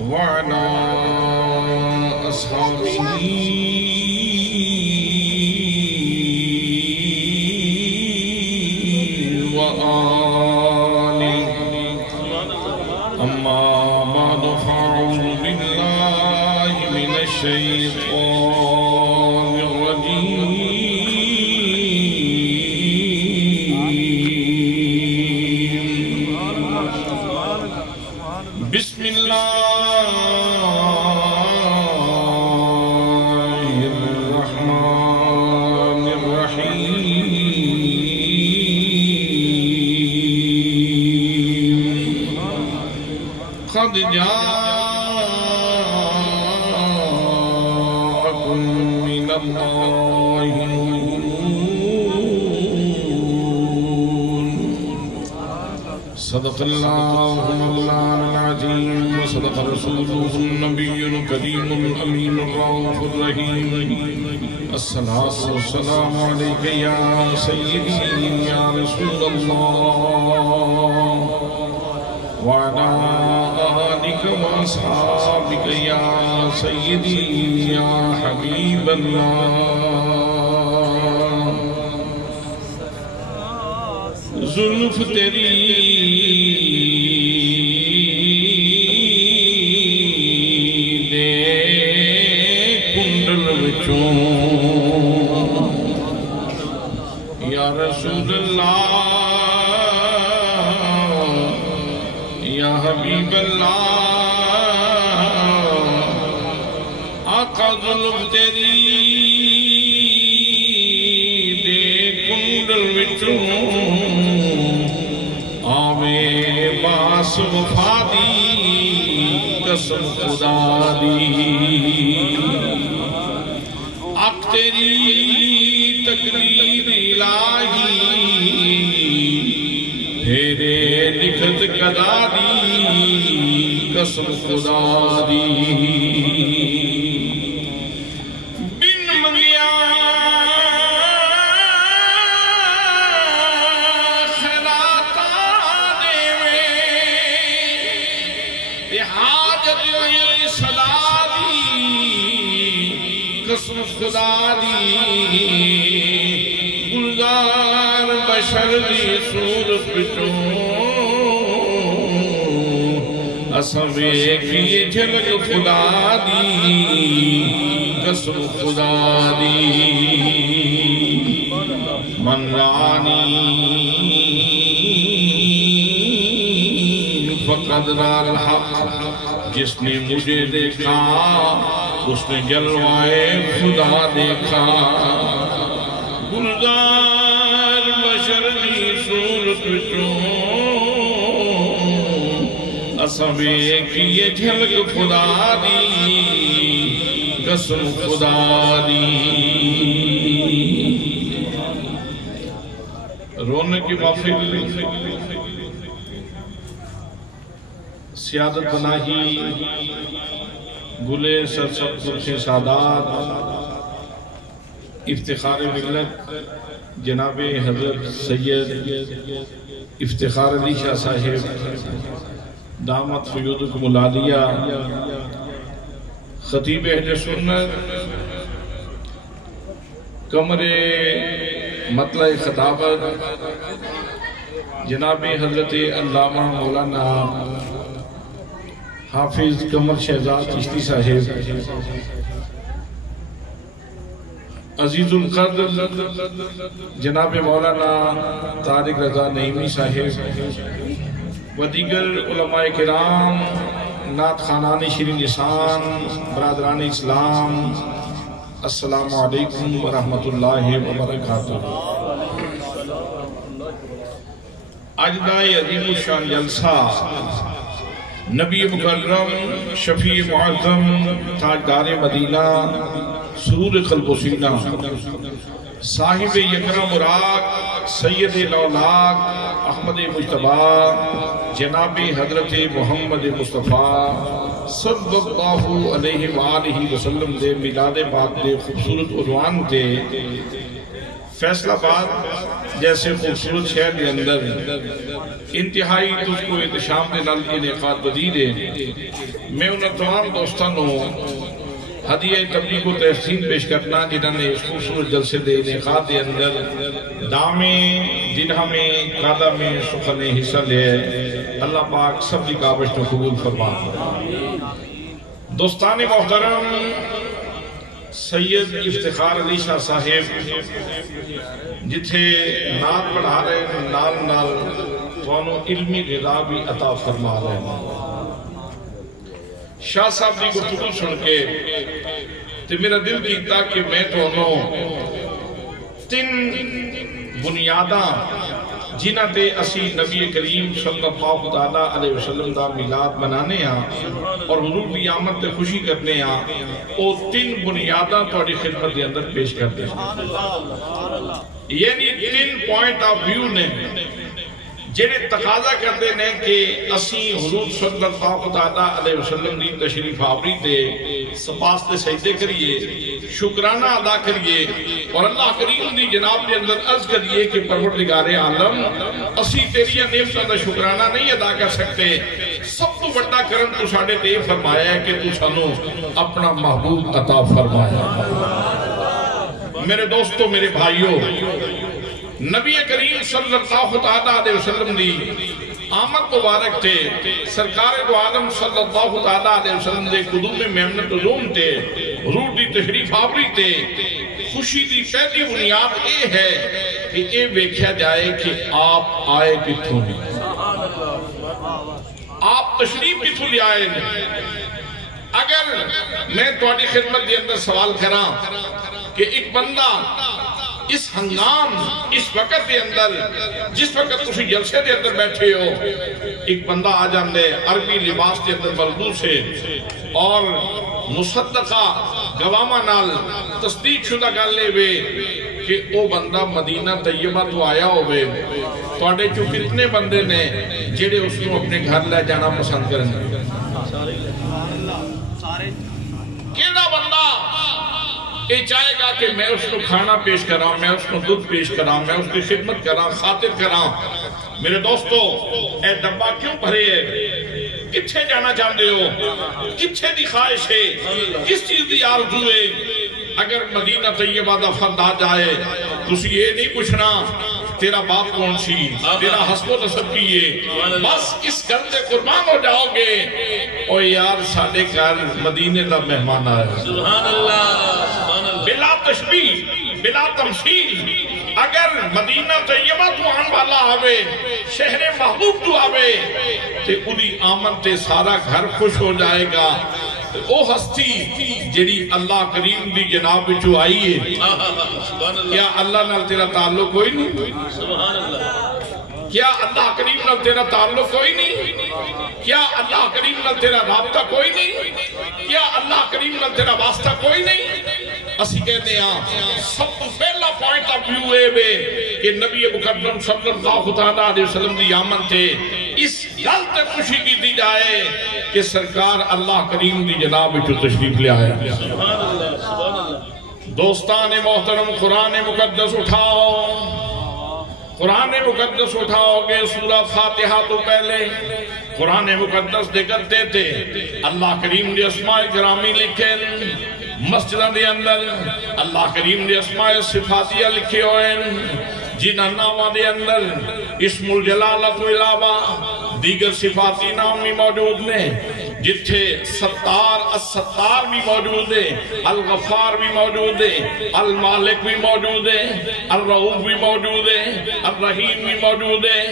وعلى أصحابه وآله أما بعد فأعوذ بالله من الشيطان الرجيم بسم الله الرحمن الرحيم قد جاءكم من الله نور صدق الله مولانا العظيم وصدق رسوله النبي الكريم الأمين الرؤوف الرحيم الصلاة والسلام عليك يا سيدي يا رسول الله وعلى آلك وأصحابك يا سيدي يا حبيب الله زلف تیری دے کنڈل وچوں یا رسول اللہ یا حبیب اللہ آقا زلف تیری دے کنڈل وچوں باس وفا دی قسم خدا دی اب تیری تقریر الہی پھیرے لکھت قدا دی قسم خدا دی بن منگیا قسم خدا دی گلزار بشر دی صورت بچوں اسم ایکی جھلک خدا دی قسم خدا دی من رانی فقد رال الحق جس نے مجھے دیکھا اس نے جلوائے خدا دیکھا گلزار بشر دی صورت وچوں اسم ایکی یہ جھلک خدا دی قسم خدا دی رونے کی محفل سیادت بناہی گلے سرسب سے سادات افتخار ملت جناب حضرت سید افتخار علی شاہ صاحب دامت فیودکم العالیہ خطیب اہل سنت کمر مطلع خطابت جناب حضرت علامہ مولانا حافظ قمر شہزاد چشتی صاحب عزیز القدر جناب مولانا طارق رضا نعیمی صاحب و دیگر علماء کرام نعت خانان شیرین لسان برادران اسلام السلام علیکم ورحمت اللہ وبرکاتہ اجدائی عظیم الشان جلسہ نبی مکرم شفیع معظم تاجدار مدینہ سرور قلب و سینہ صاحب یکرم مراد سید الاولاق احمد مجتبیٰ جناب حضرت محمد مصطفیٰ صلی اللہ علیہ وآلہ وسلم دے میلاد پاک دے خوبصورت عنوان دے فیصل آباد جیسے خوبصورت شہر کے اندر انتہائی تجھ کو احتشام دے نال انعقاد بدید ہے. میں انہوں تمام دوستانوں ہدیہ تبلیغ و تحسین پیش کرنا جنہوں نے اس خوبصورت جلسے دے انعقاد دے اندر دامیں درہمیں قادہ میں سخن حصہ لے. اللہ پاک سب دی کاوش کو قبول فرما. دوستان محترم، سید افتخار علی شاہ صاحب جتھے نعت پڑھا رہے ہیں، نال نال توانو علمی غذا بھی عطا فرما رہے ہیں. شاہ صاحب دی گفتگو سن کے تو میرا دل کیتا کہ میں توانو تین بنیاداں جنہ تے اسی نبی کریم صلی اللہ علیہ وسلم دا میلاد منانے ہیں اور حضور کی آمد تے خوشی کرنے ہیں، وہ تین بنیاداں توڑی خدمت دے اندر پیش کرتے ہیں. یعنی تین پوائنٹ آف ویو نے جنہیں تقاضا کرتے ہیں کہ اسی حضور صلی اللہ علیہ وسلم دی تشریف آوری تے سپاس تے سجدے کریے، شکرانہ ادا کریے اور اللہ کریم دی جناب دے اندر عرض کریے کہ پروردگار عالم اسی تیری نعمتوں دا شکرانہ نہیں ادا کر سکتے. سب تو بڑا کرم تو ساڑھے تے فرمایا ہے کہ تو سانو اپنا محبوب عطا فرمایا. میرے دوستو، میرے بھائیوں، نبی کریم صلی اللہ علیہ وسلم دی آمد مبارک تے سرکار دو عالم صلی اللہ علیہ وسلم دے قدوم میمنت عظوم تے حضور دی تشریف آوری تے خوشی دی پہلی بنیاد اے ہے کہ اے ویکھیا جائے کہ آپ آئے کتھوں نے، آپ تشریف کتھوں لے آئے. اگر میں تواڈی خدمت دے اندر سوال کراں کہ ایک بندہ اس ہنگام اس وقت دے اندر جس وقت تسی جلسے دے اندر بیٹھے ہو، ایک بندہ آ جاندے عربی لباس دے اندر ملبوس ہے اور مصدقہ گواما نال تصدیق شدہ کر لے وے کہ او بندہ مدینہ طیبہ تو آیا ہوئے، تو آڑے جو کتنے بندے نے جڑے اس کو اپنے گھر لے جانا پسند کریں گے؟ کیڑا بندہ یہ چاہے گا کہ میں اس کو کھانا پیش کراں، میں اس کو دودھ پیش کراں، میں اس کی خدمت کراں، خاطر کراں؟ میرے دوستو، اے ڈبہ کیوں بھرے ہے؟ کتھے جانا چاہتے ہو؟ کتھے دی خواہش ہے؟ کس چیز دی آرزو ہے؟ اگر مدینہ طیبہ دا فرد آ جائے تو اسی یہ نہیں پوچھنا تیرا باپ کون سی، تیرا حسب و نسب کیے، بس اس گھر سے قربان ہو جاؤ گے اور یار ساڑھے گھر مدینے دا مہمان آئے. سبحان اللہ، بلا تشبیح بلا تمثیل. اگر مدینہ طیبہ تو آن والا آوے، شہر محبوب تو آوے، تے انہی آمد تے سارا گھر خوش ہو جائے گا. او ہستی جڑی اللہ کریم دی جناب بچو آئی ہے، کیا اللہ نال تیرا تعلق کوئی نہیں؟ سبحان اللہ. کیا اللہ کریم نال تیرا تعلق کوئی نہیں؟ کیا اللہ کریم نال تیرا رابطہ کوئی نہیں؟ کیا اللہ کریم نال تیرا واسطہ کوئی نہیں؟ اسی کہتے ہیں سب تو پہلا پوائنٹ آف ویو ہے بے کہ نبی مقدم صلی اللہ علیہ وسلم دی آمد تھے اس گل تے خوشی کی دی جائے کہ سرکار اللہ کریم دی جناب جو تشریف لے آیا. دوستان محترم، قرآن مقدس اٹھاؤ، قرآن مقدس اٹھاؤ گے. سورہ فاتحہ تو پہلے قرآن مقدس دے کرتے تھے اللہ کریم دے اسماء گرامی لکھیں. مسجدہ دے اندر اللہ کریم دے اسماء صفاتیہ لکھے ہوئے جنہ نامہ دے اندر اسم الجلالت و علاوہ دیگر صفاتی نام بھی موجود نے، جتھے ستار الستار بھی موجود ہے، الغفار بھی موجود ہے، المالک بھی موجود ہے، الرؤوف بھی موجود ہے، الرحیم بھی موجود ہے.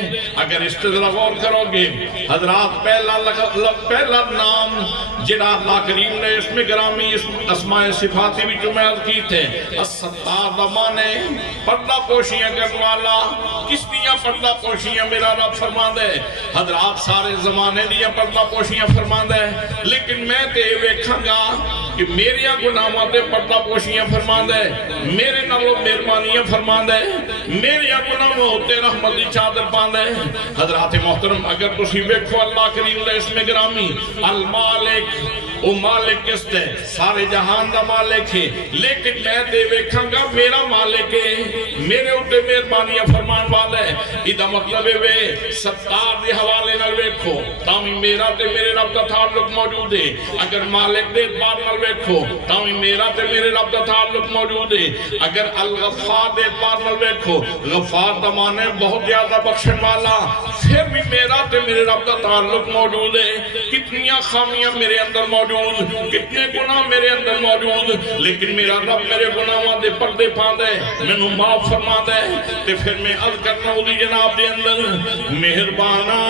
اگر اس طرح غور کرو گے حضرات پہلا نام جنہ اللہ کریم نے اسم گرامی اسماء صفاتی بھی جو میں عرض کی تھے الستار دمانے پردہ پوشیاں کرنے والا. کس دیا پردہ پوشیاں میرا رب فرما دے؟ حضرات سارے زمانے دیا پردہ پوشیاں فرما دے، لیکن میں تے ویکھاں گا کہ میرے گناہاں تے پردہ پوشیاں فرما دے، میرے نالوں مہربانیاں فرما دے، میرے گناہاں ہوتے رحمت دی چادر پان دے. حضرات محترم، اگر تسی ویکھو اللہ کریم دے اسم گرامی المالک وہ مالک کس دے سارے جہان دا مالک ہے لیکن میں دے ویکھاں گا میرا مالک ہے میرے اتے مہربانیاں فرمان والا ہے ایدہ مطلب ہے ستار دے حوالے نال ویکھو تامی میرا تے میرے رب دا تعلق موجود ہے اگر مالک دے اعتبار نال ویکھو تامی میرا تے میرے رب دا تعلق موجود ہے اگر الغفار دے اعتبار نال ویکھو غفار دا معنی بہت زیادہ بخشن والا پھر بھی میرا تے میرے رب دا تعلق موجود ہے کتنیاں خامیاں میرے اندر موجود کتنے گناہ میرے اندر موجود لیکن میرا رب میرے گناہاں دے پردے پاندے میں نو معاف فرما دے تے پھر میں عرض کرنا ہوں دی جناب دے اندر مہربانہ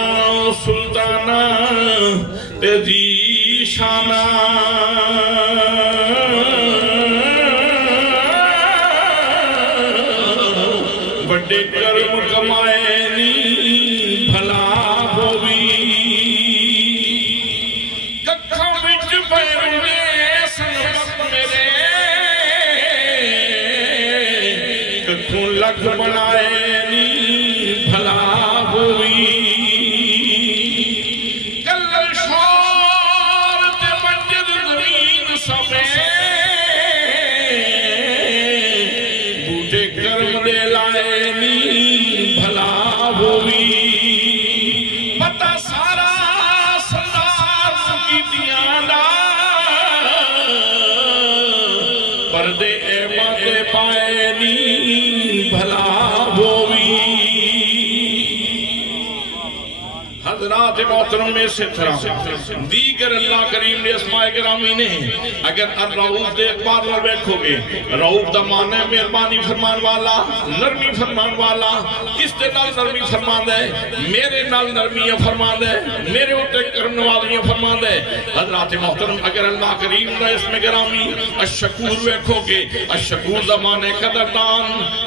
سلطانہ تیزی شانہ بڑے کرم کمائے نی بھلا ہوئی ککھا وچ بیرنے سنبت میرے ککھوں لکھ بنائے نی بھلا ہوئی کلل شور تے منجد زمین سمیں بوٹے کرم دے لائے نی بھلا ہوئی پتہ سارا سردار کی دیانا پردے احمد پائے نی بھلا ہوئی حضرات محترم میں سے دیگر اللہ کریم نے اسماء کرامی نے اگر الرؤوف دے اقبال نہ بیکھو گے رؤوف دا معنی مہربانی فرمان والا نرمی فرمان والا کس دے نال نرمی فرمان دے میرے نال نرمیاں فرمان دے میرے ہوتے کرم نوازیاں فرمان دے حضرات محترم اگر اللہ کریم نے اسم کرامی الشکور بیکھو گے الشکور دا معنی قدردان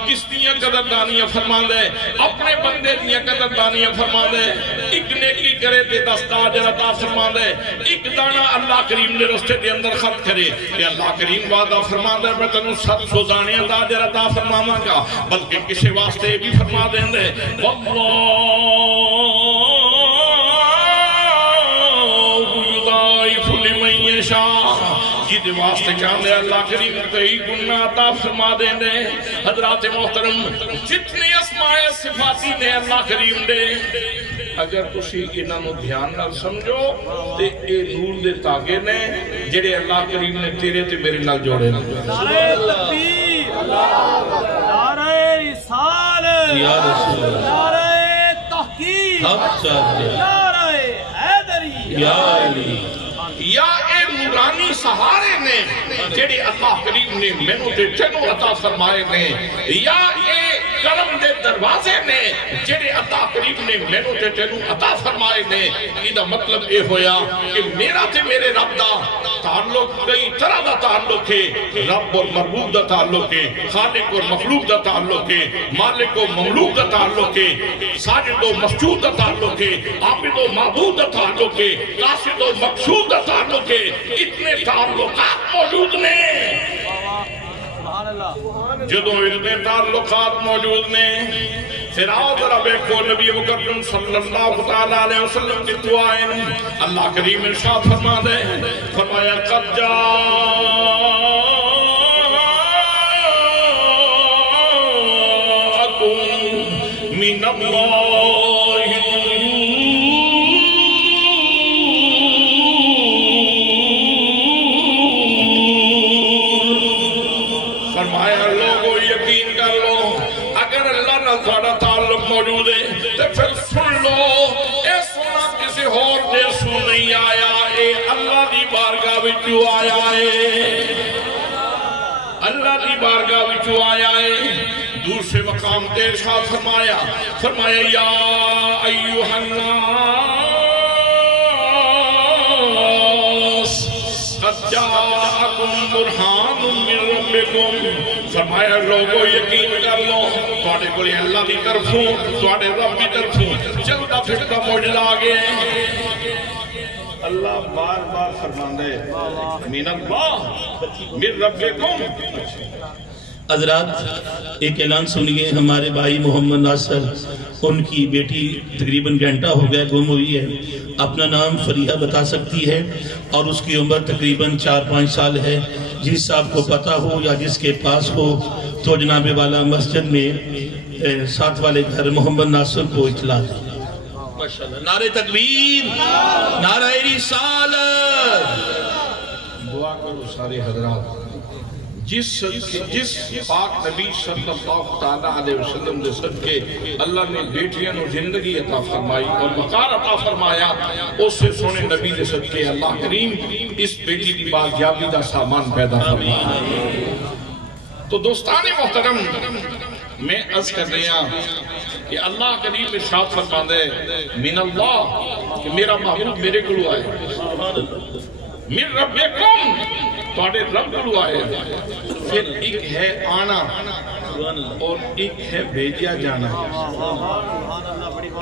کس دیاں قدردانیاں فرمان دے اپنے بندے دیاں قدردانیاں فرمان دے ایک نیکی کرے تے دستا جرطا فرما دے ایک دانا اللہ کریم نے رستے دے اندر خط کرے کہ اللہ کریم وعدہ فرما دے میں تنوں 700 دانیاں دا جرطا فرماواں گا بلکہ کسی واسطے بھی فرما دیں دے واللہ یضاعف لمن یشاء جیدے واسطے چاندے اللہ کریم کئی گناہ عطا فرما دیں دے حضرات محترم جتنی اسماء صفاتی نے اللہ کریم دے اگر تسی انہاں نو دھیان نال سمجھو تے اے نور دے تاگے نے جڑے اللہ کریم نے تیرے تے میرے نال جوڑے نا نعرہ تکبیر نعرہ رسالت یا رسول اللہ نعرہ تحقیق نعرہ حیدری یا علی یا اے نورانی سہارے نے جڑے اللہ کریم نے مینوں تے تینوں عطا فرمائے نے یا اے کرم دے دروازے نے جڑے عطا کریم نے مینوں تے تینوں عطا فرمائے نے ایدہ مطلب اے ہویا کہ میرا تے میرے رب دا تعلق کئی طرح دا تعلق ہے رب اور مربوب دا تعلق ہے خالق اور مخلوق دا تعلق ہے مالک و مملوک دا تعلق ہے ساجد و مسجود دا تعلق ہے عابد و معبود دا تعلق ہے قاصد و مقصود دا تعلق ہے اتنے تعلقات موجود نے جدو اتنے تعلقات موجود نے پھر آؤ ذرا بیکھو نبی مکرم صلی اللہ تعالیٰ علیہ وسلم کی دعائیں اللہ کریم ارشاد فرما دے فرمایا قد جاءکم من اللہ فرمایا لوگو یقین کر لو اگر اللہ نہ تھوڑا تعلق موجود ہے تو پھر سن لو اے سنا کسی اور دے سو نہیں آیا اے اللہ دی بارگاہ وچوں آیا ہے اللہ دی بارگاہ وچوں آیا ہے دوسرے مقام تے ارشاد فرمایا یا ایوہ الناس قد جاءکم برہان من ربکم فرمایا لوگو یقین کر لو تواڈے کولے اللہ دی طرفوں تواڈے رب دی طرفوں چلتا پھرتا معجزہ آ گیا اللہ بار بار فرماندے من اللہ من ربکم حضرات ایک اعلان سنیے، ہمارے بھائی محمد ناصر، ان کی بیٹی تقریباً گھنٹہ ہو گیا گم ہوئی ہے، اپنا نام فریحہ بتا سکتی ہے اور اس کی عمر تقریباً 4-5 سال ہے۔ جس صاحب کو پتہ ہو یا جس کے پاس ہو تو جناب والا مسجد میں ساتھ والے گھر محمد ناصر کو اطلاع دیں۔ ماشاءاللہ، نعرہ تکبیر، نعرہ رسالت۔ دعا کرو سارے حضرات، جس پاک نبی صلی اللہ علیہ وسلم دے صدقے اللہ نے بیٹیاں نو زندگی عطا فرمائی اور وقار عطا فرمایا، اس سے سونے نبی دے صدقے اللہ کریم اس بیٹی کی بازیابی دا سامان پیدا فرمائی۔ تو دوستان محترم، میں عرض کر رہا کہ اللہ کریم ارشاد فرماتا ہے من اللہ، کہ میرا محبوب میرے کو آئے، من ربکم، تھوڑے رب کو آئے۔ پھر ایک ہے آنا اور ایک ہے بھیجیا جانا۔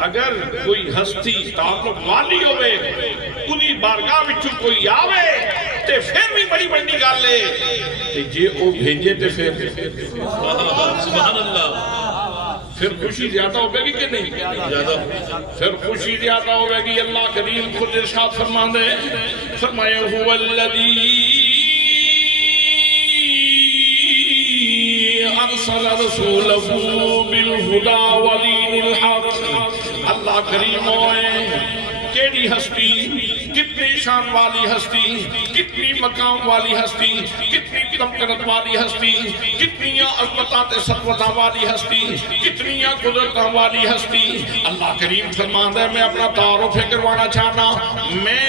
اگر کوئی ہستی تعلق والی ہوئے، انہی بارگاہ وچوں کوئی آوے تے پھر بھی بڑی بڑی گل ہے تے جے او بھیجے تے پھر سبحان اللہ، پھر خوشی زیادہ ہوگی کہ نہیں؟ زیادہ، پھر خوشی زیادہ ہوگی۔ اللہ کریم خود ارشاد فرماندے، فرمایا هو الذی ارسل رسولہ بالہدی ودین الحق۔ اللہ کریم ہوئے کیڑی ہستی، کتنی شان والی ہستی، کتنی مقام والی ہستی، کتنی تمکنت والی ہستی، کتنی عظمتات سطوتہ والی ہستی، کتنی قدرتہ والی ہستی۔ اللہ کریم فرماتا ہے میں اپنا تعارف کروانا چاہنا، میں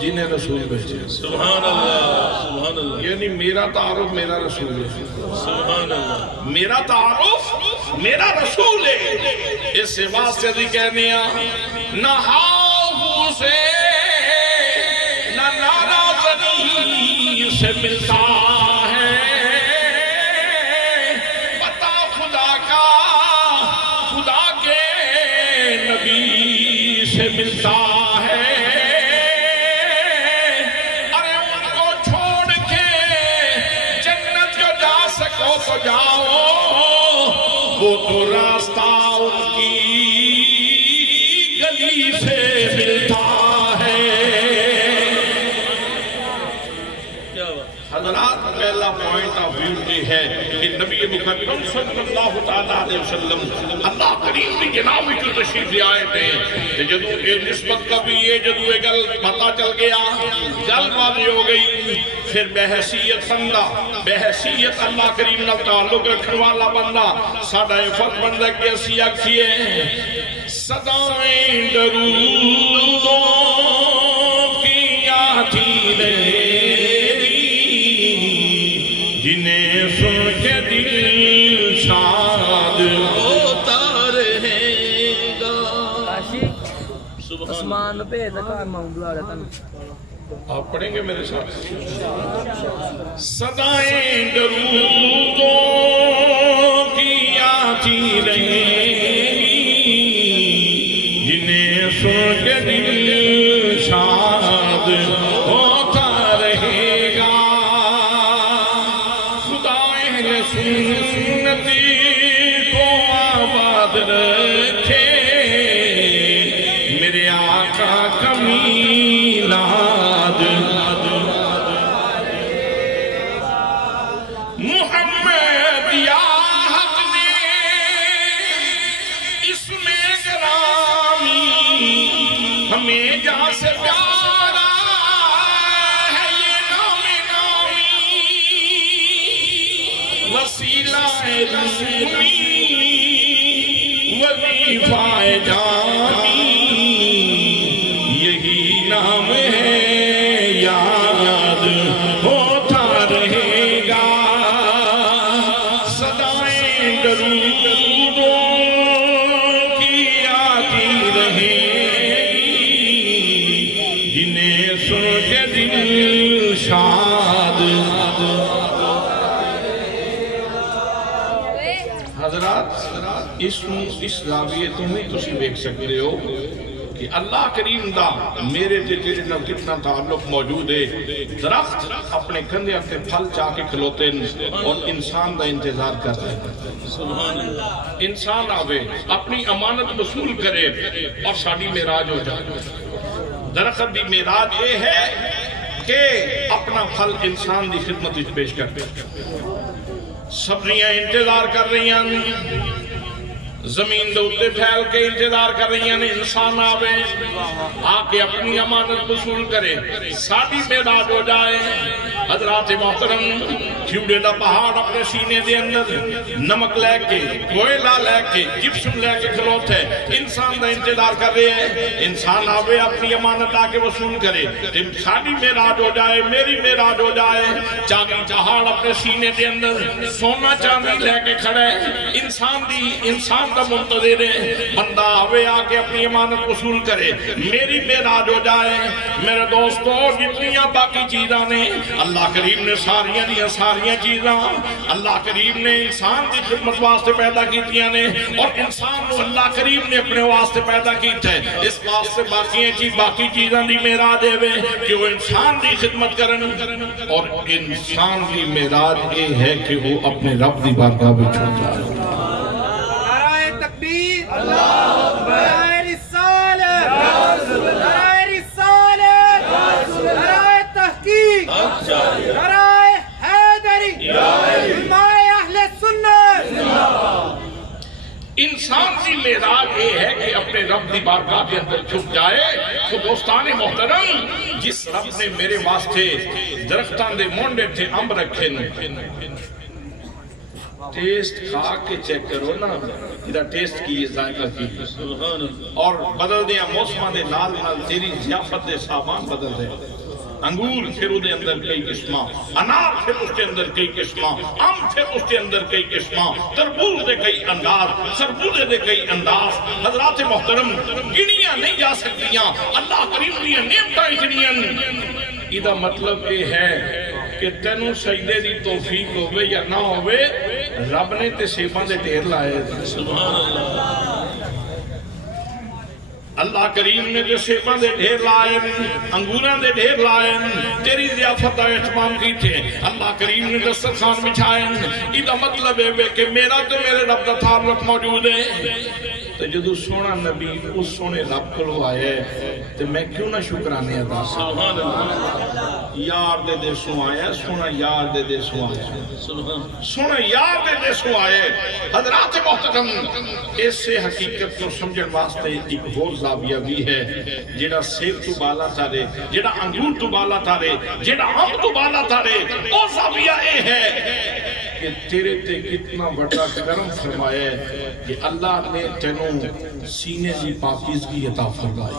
جنہیں رسول بھیجے۔ سبحان اللہ، سبحان اللہ، یعنی میرا تعارف میرا رسول ہے، سبحان اللہ، میرا تعارف میرا رسول ہے۔ اس سے واسطے دی کہنے نہ ہاہو سے نہ ناراضگی سے ملتا ہے، پتہ خدا کا خدا کے نبی سے ملتا ہے۔ ارے ان کو چھوڑ کے جنت کو جا سکو تو جاؤ، وہ تو راستہ ان کی گلی سے ملتا ہے۔ حضرات، پہلا پوائنٹ آف ویو یہ ہے کہ نبی مکرم صلی اللہ علیہ وسلم اللہ کریم کی جناب میں جو تشریف لے آئے تھے کہ جدو یہ نسبت کا بھی یہ جدو یہ گل پتہ چل گیا، گل واضح ہو گئی، پھر بحیثیت بندہ، بحیثیت اللہ کریم نہ تعلق رکھنے والا بندہ سادہ فرد بندہ کی اسی اکھیے صدائیں درودوں کی آتی رہی، جنہیں سن کے دل شاد ہوتا رہے گا۔ عثمان پہ دکار مانگلا رہتا آپ پڑھیں گے میرے ساتھ؟ صدائیں درودوں کی آتی رہیں گی، جنہیں سن کے دل شاد ہوتا رہے گا۔ خدا اہل سنتی کو آباد رکھے، میرے آقا کا میلاد محمد یا حق نے اس میں گرامی ہمیں جہاں سے پیارا ہے یہ نام نامی، وسیلہ رومی وظیفہ جامی، یہی نام ہے یاد ہوتا رہے گا۔ صدائیں درودوں کی آتی رہیں گی، جنہیں سن کے دل شاد۔ حضرات، اس زاویے تو نہیں تسی دیکھ سکتے ہو کہ اللہ کریم دا میرے تے تیرے نال کتنا تعلق موجود ہے. درخت اپنے کندھے اپنے پھل چاہ کے کھلوتے ہیں اور انسان دا انتظار کر رہے ہیں. انسان آوے اپنی امانت وصول کرے اور ساڑی معراج ہو جائے. درخت دی معراج یہ ہے کہ اپنا پھل انسان دی خدمت وچ پیش کرتے. سبزیاں انتظار کر رہی ہیں, زمین دے اوتے پھیل کے انتظار کر رہی ہیں, انسان آوے آ کے اپنی امانت وصول کرے, ساڑی معراج ہو جائے. حضرات محترم, کھیوڑے دا پہاڑ اپنے سینے دے اندر نمک لے کے, کوئلہ لے کے, جپسم لے کے کھلوتے انسان دا انتظار کر رہے ہیں. انسان آوے اپنی امانت آ کے وصول کرے, ساڑی معراج ہو جائے, میری معراج ہو جائے. چاندی پہاڑ اپنے سینے دے اندر سونا چاندی لے کے کھڑے, انسان کا منتظر ہے. بندہ آوے آ کے اپنی امانت وصول کرے, میری معراج ہو جائے. میرے دوستو, جتنیاں باقی چیزاں نے اللہ کریم نے ساریاں چیزاں اللہ کریم نے انسان کی خدمت واسطے پیدا کیتیاں نے, اور انسان کو اللہ کریم نے اپنے واسطے پیدا کیتا ہے. اس واسطے باقی چیزاں دی معراج ہے کہ وہ انسان دی خدمت کرن, اور انسان کی معراج یہ ہے کہ وہ اپنے رب دی بارگاہ میں چھوڑ جائے. انسان کی معراج یہ ہے کہ اپنے رب دی بارگاہ کے اندر چھپ جائے. تو دوستان محترم, جس رب نے میرے واسطے درختان دے مونڈے تھے امب رکھے نے, ٹیسٹ کھا کے چیک کرو نا, یہ ٹیسٹ کی ذائقہ کی, اور بدل دیا موسمہ دے نال تیری ضیافت دے سامان بدل دے. انگور پھر دے اندر کئی قسماں, انار پھر اس کے اندر کئی قسماں, ام پھر اس کے اندر کئی قسماں, تربوز دے کئی انداز, سربوزے دے کئی انداز. حضرات محترم, گنیاں نہیں جا سکتیاں اللہ کریم دی نعمتاں اتنیاں. ایدہ مطلب یہ ہے کہ تینوں سجدے دی توفیق ہوئے یا نہ ہوئے, رب نے تے سیباں دے ڈھیر لائے. سبحان اللہ. اللہ کریم نے جو سیباں دے ڈھیر لائے, انگوراں دے ڈھیر لائے, تیری ضیافت دا اہتمام کی تھے. اللہ کریم نے دسترخوان بچھائے. ایدہ مطلب ہے کہ میرا تو میرے رب دا تعلق موجود ہے. تو جدو سونا نبی اس سونے رب کو آئے تو میں کیوں نہ شکرانے ادا. سبحان اللہ. یار دے دے سو آیا, سونا یار دے دے سو آیا, سونا یار دے دے سو آئے. حضرات محترم, اس سے حقیقت کو سمجھن واسطے ایک اور زاویہ بھی ہے. جیڑا سیب تو بالا تھارے, جیڑا انگور تو بالا تھارے, جیڑا آم تو بالا تھارے, وہ زاویہ اے ہے کہ تیرے تے کتنا بڑا کرم فرمایا ہے کہ اللہ نے تینوں سینے کی پاکیزگی عطا فرمائی,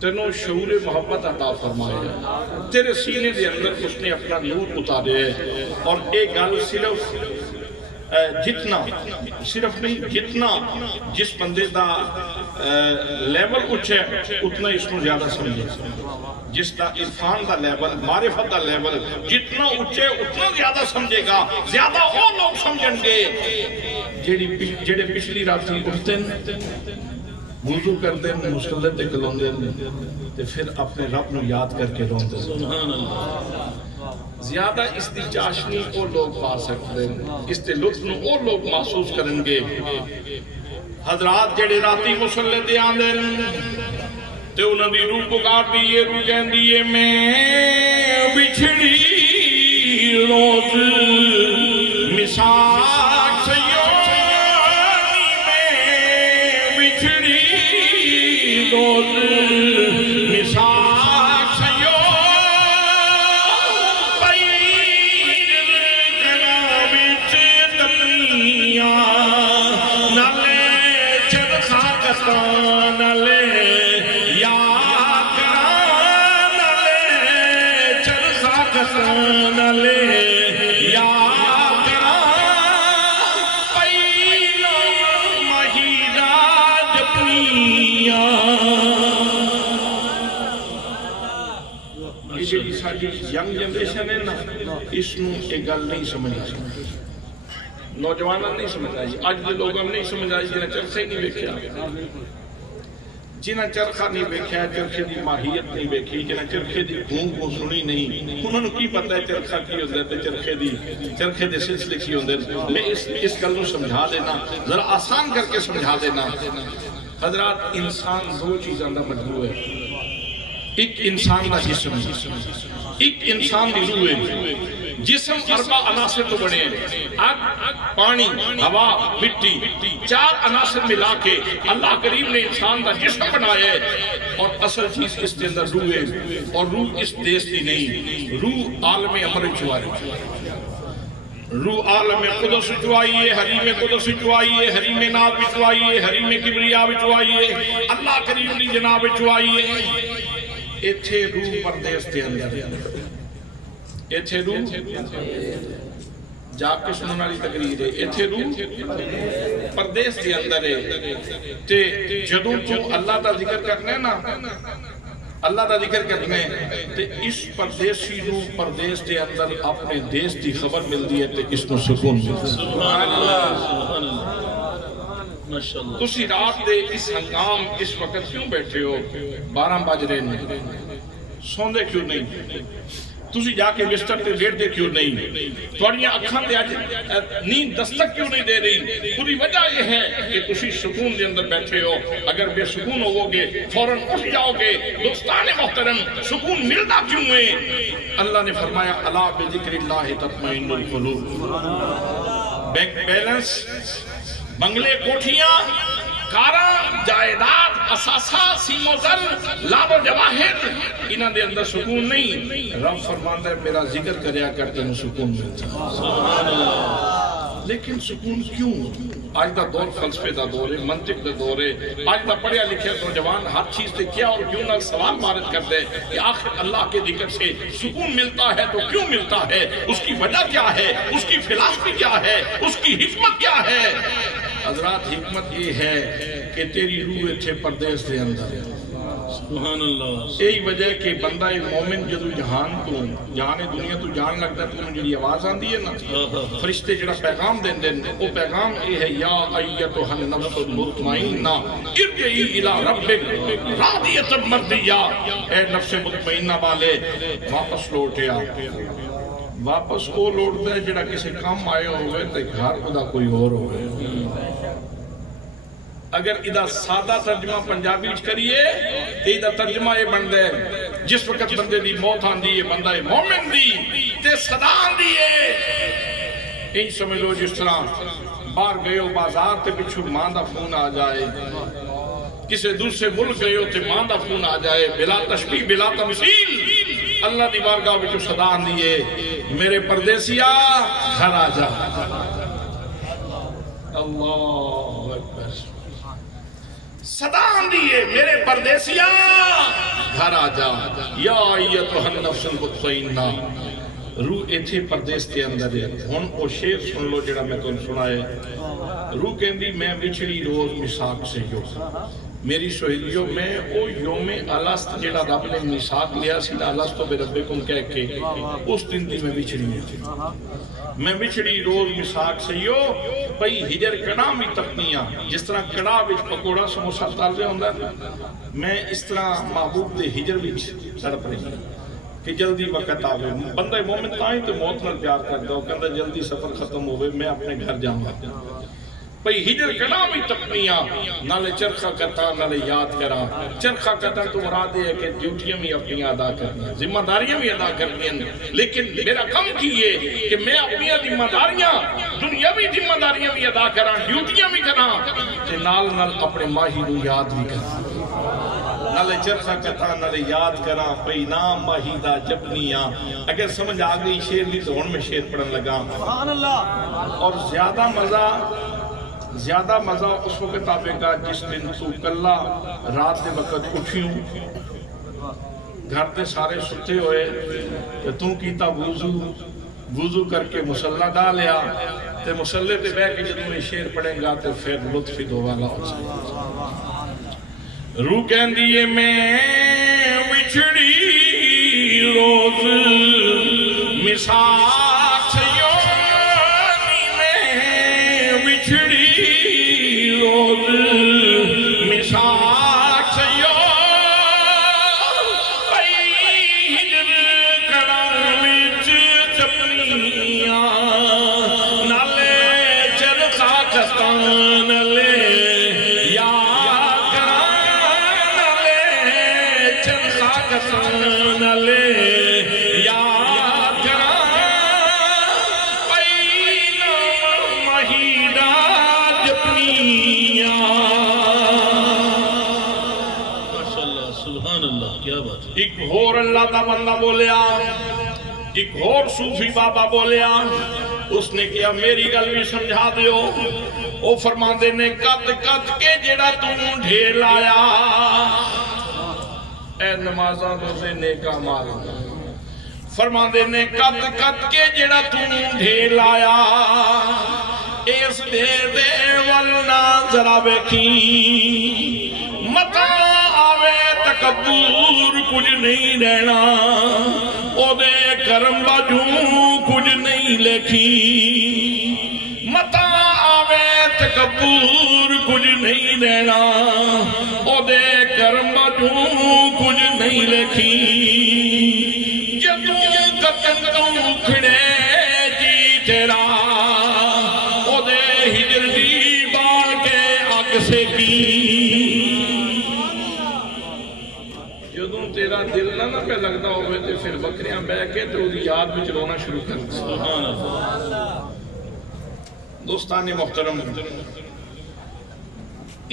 تینوں شعور محبت عطا فرمایا ہے. تیرے سینے دے اندر اس نے اپنا نور اتارے ہے. اور ایک گل صرف نہیں, جتنا جس بندے دا لیول اچھے اتنا اس کو زیادہ سمجھے. جس دا عرفان دا لیول, معرفت دا لیول جتنا اچھے اتنا زیادہ سمجھے گا. زیادہ وہ لوگ سمجھن گے جیڑے پچھلی راتی اٹھتے ہیں, وضو کرتے ہیں, مسلط کلوندے ہیں, تو پھر اپنے رب نو یاد کر کے روندے. سبحان اللہ. زیادہ اس دی چاشنی وہ لوگ پا سکتے ہیں, اس دی لطف نو وہ لوگ محسوس کریں گے. حضرات جڑے راتی مسلے تے آندے تے انہاں دی روح پکار دیئے, روح کہن دیئے میں بچھڑی روز مساک سیونی, میں بچھڑی روز مساک سیونی, پیر جنابچ تپنیاں نلے چرخا کتان نلے نلے یاد پہلو مہیراج پنیاں. یہ جڑی ساڈی ینگ جنریشن ہے نا, اس نو ایک گل نہیں سمجھ سکتی. نوجوانوں نہیں سمجھ آئی، اج دے لوگوں نہیں سمجھ آئی جنہیں چرخہ ہی نہیں ویکھیا، جنہیں چرخہ نہیں ویکھیا، چرخے دی ماہیت نہیں ویکھی، جنہیں چرخے دی گونگ کو سنی نہیں، انہوں نے کی پتہ ہے چرخہ کی ہوندے تے چرخے دے سلسلے کی ہوندے۔ میں اس گل نو سمجھا دینا، ذرا آسان کر کے سمجھا دینا۔ حضرات، انسان دو چیزاں دا مجموع ہے، ایک انسان دا جسم، ایک انسان دی روح ہے۔ جسم اربع عناصر تو بنے ہیں، آگ، پانی، ہوا، مٹی، چار عناصر ملا کے اللہ کریم نے انسان دا جسم بنایا ہے، اور اصل چیز اس کے اندر روح ہے، اور روح اس دیس دی نہیں، روح عالم امر چواری، روح عالم قدس چوائیے، حریم قدس چوائیے، حریم ناب چوائیے، حریم کبریا چوائیے، اللہ کریم دی جناب چوائیے۔ ایتھے روح پردیس دے اندر، ایتھے روح جا کے سننے والی تقریر ہے، ایتھے روح پردیس دے اندر ہے۔ تے جدوں تو اللہ دا ذکر کرنا ہے نا، اللہ دا ذکر کرنا ہے، تے اس پردیسی روح پردیس دے اندر اپنے دیس دی خبر ملتی ہے، تے اس کو سکون ملتا ہے۔ سبحان اللہ، تسی رات دے اس ہنگام اس وقت کیوں بیٹھے ہو؟ 12 بج رہے ہیں، سوندے کیوں نہیں؟ تسی جا کے بستر تے لیٹ دے کیوں نہیں؟ تھوڑیاں اکھاں تے اج نیند دستک کیوں نہیں دے رہی؟ پوری وجہ یہ ہے کہ تسی سکون دے اندر بیٹھے ہو۔ اگر بے سکون ہوو گے فوراً اٹھ جاؤ گے۔ دوستان محترم، سکون ملتا کیوں ہے؟ اللہ نے فرمایا الا بذکر اللہ تطمئن القلوب۔ بینک بیلنس، بنگلے، کوٹھیاں، کاراں، جائیداد، اثاثہ، سیم و زر، لاب و جواہر، انہاں دے اندر سکون نہیں۔ رب فرماتا ہے میرا ذکر کریا کرتے ہیں سکون ملتا ہے۔ سبحان اللہ۔ لیکن سکون کیوں؟ آج دا دور فلسفے دا دور ہے، منطق دا دور ہے۔ آج دا پڑھیا لکھیا نوجوان ہر چیز تے کیا اور کیوں نہ سوال وارد کر دے کہ آخر اللہ کے ذکر سے سکون ملتا ہے تو کیوں ملتا ہے؟ اس کی وجہ کیا ہے؟ اس کی فلسفی کیا ہے؟ اس کی حکمت کیا ہے؟ حضرات، حکمت یہ ہے کہ تیری روح اتھے پردیس دے اندر ہے۔ سبحان اللہ۔ یہی وجہ کہ بندہ مومن جدو جہان دنیا تو جان لگتا ہے، تو انہوں جڑی آواز آن دی ہے نا، فرشتے جڑا پیغام دیں دیں، وہ پیغام یہ ہے یا ایتھا النفس المطمئنہ ارجعی الی ربک راضیۃ مرضیہ، اے نفس مطمئنہ والے واپس لوٹیا۔ واپس وہ لوٹتا ہے جڑا کسی کام آئے ہوئے تو گھر خدا کوئی اور ہوئے۔ اگر ادھا سادہ ترجمہ پنجابی کریے تو ادھا ترجمہ یہ بن دے جس وقت بندے دی موت آن دی ہے، بندہ مومن دی تے صدا آن دی ہے۔ این سمجھ لو جس طرح باہر گئے ہو بازار تے پچھو ماں دا فون آ جائے، کسی دوسرے ملک گئے ہو تے ماں دا فون آ جائے، بلا تشبیہ بلا تمثیل، اللہ دی بارگاہ وچوں صدا آن دی ہے، میرے پردیسیا گھر آ جا۔ اللہ اکبر، صدا آن دی ہے، میرے پردیسیا گھر آ جا۔ یا ایتھا النفس المطمئنہ، روح ایتھے پردیس کے اندر ہے۔ ہن او شعر سن لو جڑا میں تم سنائے۔ روح کہندی میں بچھڑی روز میثاق سے جو، میری سہیلیوں میں او یوم الست جڑا رب نے میثاق لیا سی الست بربکم کہہ کے، اس دن دی میں بچھڑی ہے، میں بچھڑی روز میثاق سے یو بھئی ہجر کڑا بھی تپنیاں، جس طرح کڑا وچ پکوڑا سموسہ تل رہا ہوندا، میں اس طرح محبوب دے ہجر وچ تڑپ رہی ہوں کہ جلدی وقت آوے۔ بندہ مومن تائیں تو موت نال پیار کرتا ہو، کہندا جلدی سفر ختم ہوئے میں اپنے گھر جاؤں گا۔ بھئی ہجر کڑا بھی تپنیاں، نالے چرخہ کتا نالے یاد کرا۔ چرخہ کتا تو مراد ہے کہ ڈیوٹیاں بھی اپنی ادا کرنی ہیں، ذمہ داریاں بھی ادا کرنی ہیں، لیکن میرا کم کیے کہ میں اپنی ذمہ داریاں دنیاوی ذمہ داریاں بھی ادا کراں، ڈیوٹیاں بھی کراں، تے نال نال اپنے ماہی نو یاد بھی کراں۔ نالے چرخہ کتا نالے یاد کراں، بھئی نام ماہی دا جپنیاں۔ اگر سمجھ آگئی شیر لی تو ہن میں شیر پڑھن لگا۔ اور زیادہ مزہ اس وقت آئے گا جس دن تو کلا رات دے وقت اٹھیوں، گھر دے سارے ستے ہوئے، کہ تو کیتا وضو کر کے مسلح ڈالیا، تے مسلح تے بیٹھ کے جدوں میں شیر پڑھیں گا تو پھر لطف دو والا ہو سکتا۔ روح کہندی ہے میں وچھڑی روز میثاق سے یونی میں بچھڑی روز مساک سیو ایک اور اللہ کا بندہ بولیا، ایک اور صوفی بابا بولیا، اس نے کیا میری گل بھی سمجھا دیو۔ وہ فرما دے نے کت کت کے جڑا تم ڈھیر لایا، اے نمازاں روزے نیکا مال، فرما دے نے کت کت کے جڑا تم ڈھیر لایا، اس ڈھیر دے ولنا ذرا بیکھی متا تکبر کچھ نہیں رہنا، او دے کرم باجوں کچھ نہیں لکھی، متا آوے تکبر کچھ نہیں رہنا، او دے کرم باجوں کچھ نہیں لکھی، جدوں کتندوں کھڑے جی تیرا، او دے ہجر دی بال کے اگ سے کی، تیرا دل نہ پہ لگتا ہوئے تو پھر بکریاں بہ کے تو دی یاد میں رونا شروع کر دیں۔ دوستان محترم،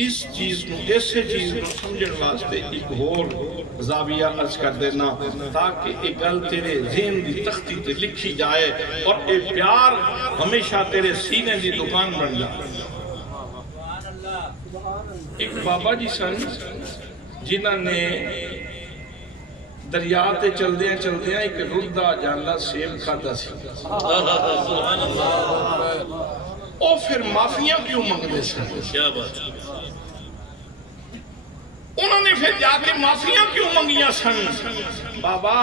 اس چیز کو ایسے چیز کو سمجھن واسطے ایک اور زاویہ عرض کر دینا تاکہ ایک گل تیرے ذہن دی تختی تے لکھی جائے اور ایک پیار ہمیشہ تیرے سینے دی دکان بن جائے۔ ایک بابا جی سن جنہاں نے دریاتے چل دیا ایک ردہ جاندہ سیب کھاتا سی، او پھر معافیاں کیوں منگنے سے؟ انہوں نے پھر جا کے معافیاں کیوں منگیاں سن؟ بابا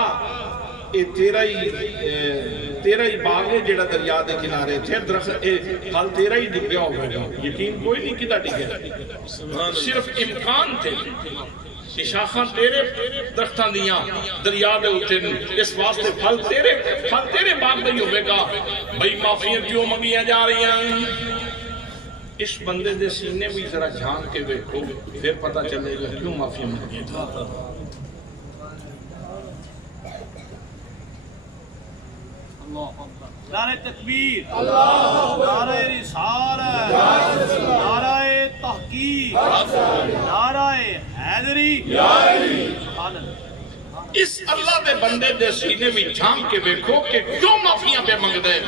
اے تیرا ہی باغ ہے جڑا دریا دے کنارے تھے، درخت پھل تیرا ہی ڈگیا ہوگا، یقین کوئی نہیں کدھا ڈگیا، صرف امکان تھے کہ شاخاں تیرے درختاں دیاں دریا دے اتر، اس واسطے پھل تیرے باغ نہیں ہوئے گا، بھئی معافیاں کیوں منگیاں جا رہی ہیں؟ اس بندے دے سینے بھی ذرا جھان کے دیکھو پھر پتہ چلے گا کیوں معافیاں منگیاں جا رہی ہیں۔ نعرہ تکبیر، نعرہ رسالت، نعرہ تحقیق، نعرہ حیدری، اس اللہ دے بندے دے سینے بھی جھانک کے دیکھو کہ کیوں معافیاں پہ منگ دے،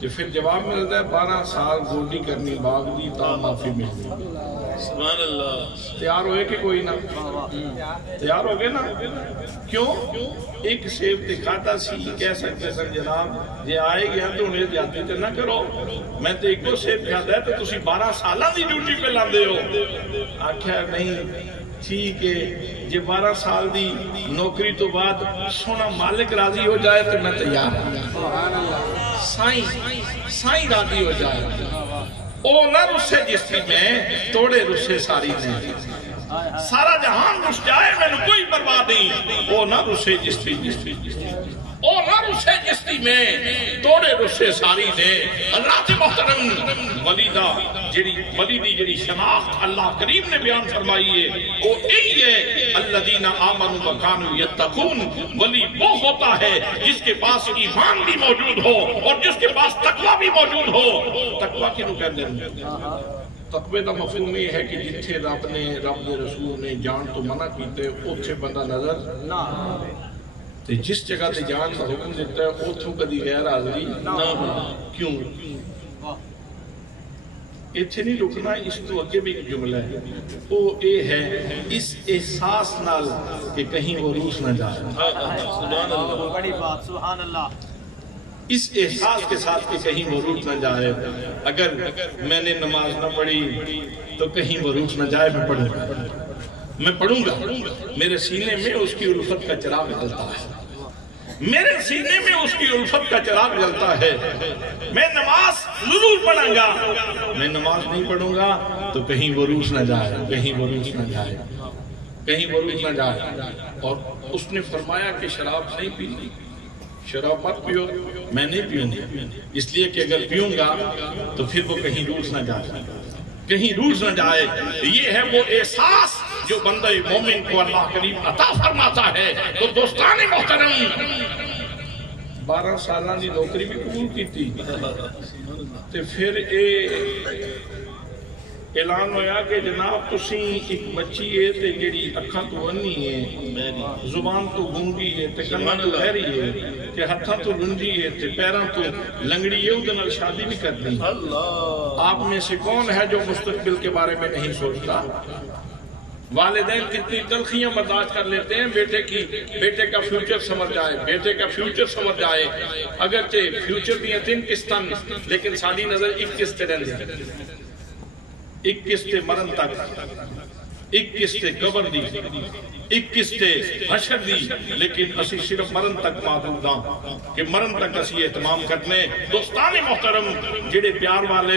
تو پھر جواب ملتا ہے 12 سال گوڈی کرنی باغ دی تا معافی ملتی۔ سبحان اللہ، تیار ہوئے کہ کوئی نہ تیار ہو گئے نا؟ کیوں؟ ایک سیب دکھاتا سی کہہ سکتے سن جناب یہ آئے گیا تو انہیں جاتی تے نہ کرو، میں تو ایک دو سیب کھاتا ہے تو تسی 12 سالہ دی ڈیوٹی پہ لاندے ہو۔ آکھیا نہیں ٹھیک ہے، جب 12 سال دی نوکری تو بعد سونا مالک راضی ہو جائے تو میں تیار ہوں، سائیں راضی ہو جائے، او نہ رسے جس کی میں توڑے رسے ساری نے، سارا جہان رس جائے میں نے کوئی پرواہ نہیں، او نہ رسے جس کی او نہ رسے جس کی میں توڑے رسے ساری نے۔ اللہ کے محترم ولی دی جڑی شناخت اللہ کریم نے بیان فرمائی ہے وہ یہی ہے الذین آمنوا وکانوا یتقون، ولی وہ ہوتا ہے جس کے پاس ایمان بھی موجود ہو اور جس کے پاس تقوی بھی موجود ہو۔ تقوی کینوں کہتے ہیں؟ تقوی دا مفہوم یہ ہے کہ جتھے رب دے رسول نے جان تو منع کیتے اتھے بندہ نظر نہ، جس جگہ تے جان کا حکم دیتا ہے اتھوں کدی غیر حاضری نہ ہونا۔ کیوں؟ اتھے نہیں رکنا، اس تو اگے بھی ایک جملہ ہے، وہ اے ہے اس احساس نال کہ کہیں وہ روس نہ جائے۔ سبحان اللہ، بڑی بات، سبحان اللہ، اس احساس کے ساتھ کہ کہیں وہ روٹ نہ جائے، اگر میں نے نماز نہ پڑھی تو کہیں وہ روٹ نہ جائے، میں پڑھوں گا، میرے سینے میں اس کی الفت کا چراغ جلتا ہے، میرے سینے میں اس کی الفت کا چراغ جلتا ہے، میں نماز ضرور پڑھوں گا میں نماز نہیں پڑھوں گا تو کہیں وہ روس نہ جائے، کہیں وہ روس نہ جائے، کہیں وہ روس نہ جائے۔ اور اس نے فرمایا کہ شراب نہیں پینی، شراب مت پیو، میں نہیں پیوں گا، اس لیے کہ اگر پیوں گا تو پھر وہ کہیں روس نہ جائے، کہیں روس نہ جائے۔ یہ ہے وہ احساس جو بندہ مومن کو اللہ کریم عطا فرماتا ہے۔ تو دوستان محترم، 12 سالہ دی نوکری بھی قبول کی تھی، تو پھر اعلان ہویا کہ جناب تسی ایک بچی ہے تے جیڑی اکھاں تو انی ہے، زبان تو گونگی ہے تے کنا تو بہری ہے تے ہتھاں تو لنجی ہے تے پیراں تو لنگڑی ہے، اودے نال شادی بھی کر دی۔ آپ میں سے کون ہے جو مستقبل کے بارے میں نہیں سوچتا؟ والدین کتنی تلخیاں برداشت کر لیتے ہیں بیٹے کا فیوچر سمجھ جائے، بیٹے کا فیوچر سمجھ جائے، اگرچہ فیوچر بھی 3 قسطاں لیکن ساری نظر 1 قسط رہندی، 1 قسط مرن تک، 1 قسط قبر دی، 1 قسط حشر دی، لیکن اسی صرف مرن تک محدود ہاں کہ مرن تک اسی اہتمام کرنے۔ دوستان محترم، جڑے پیار والے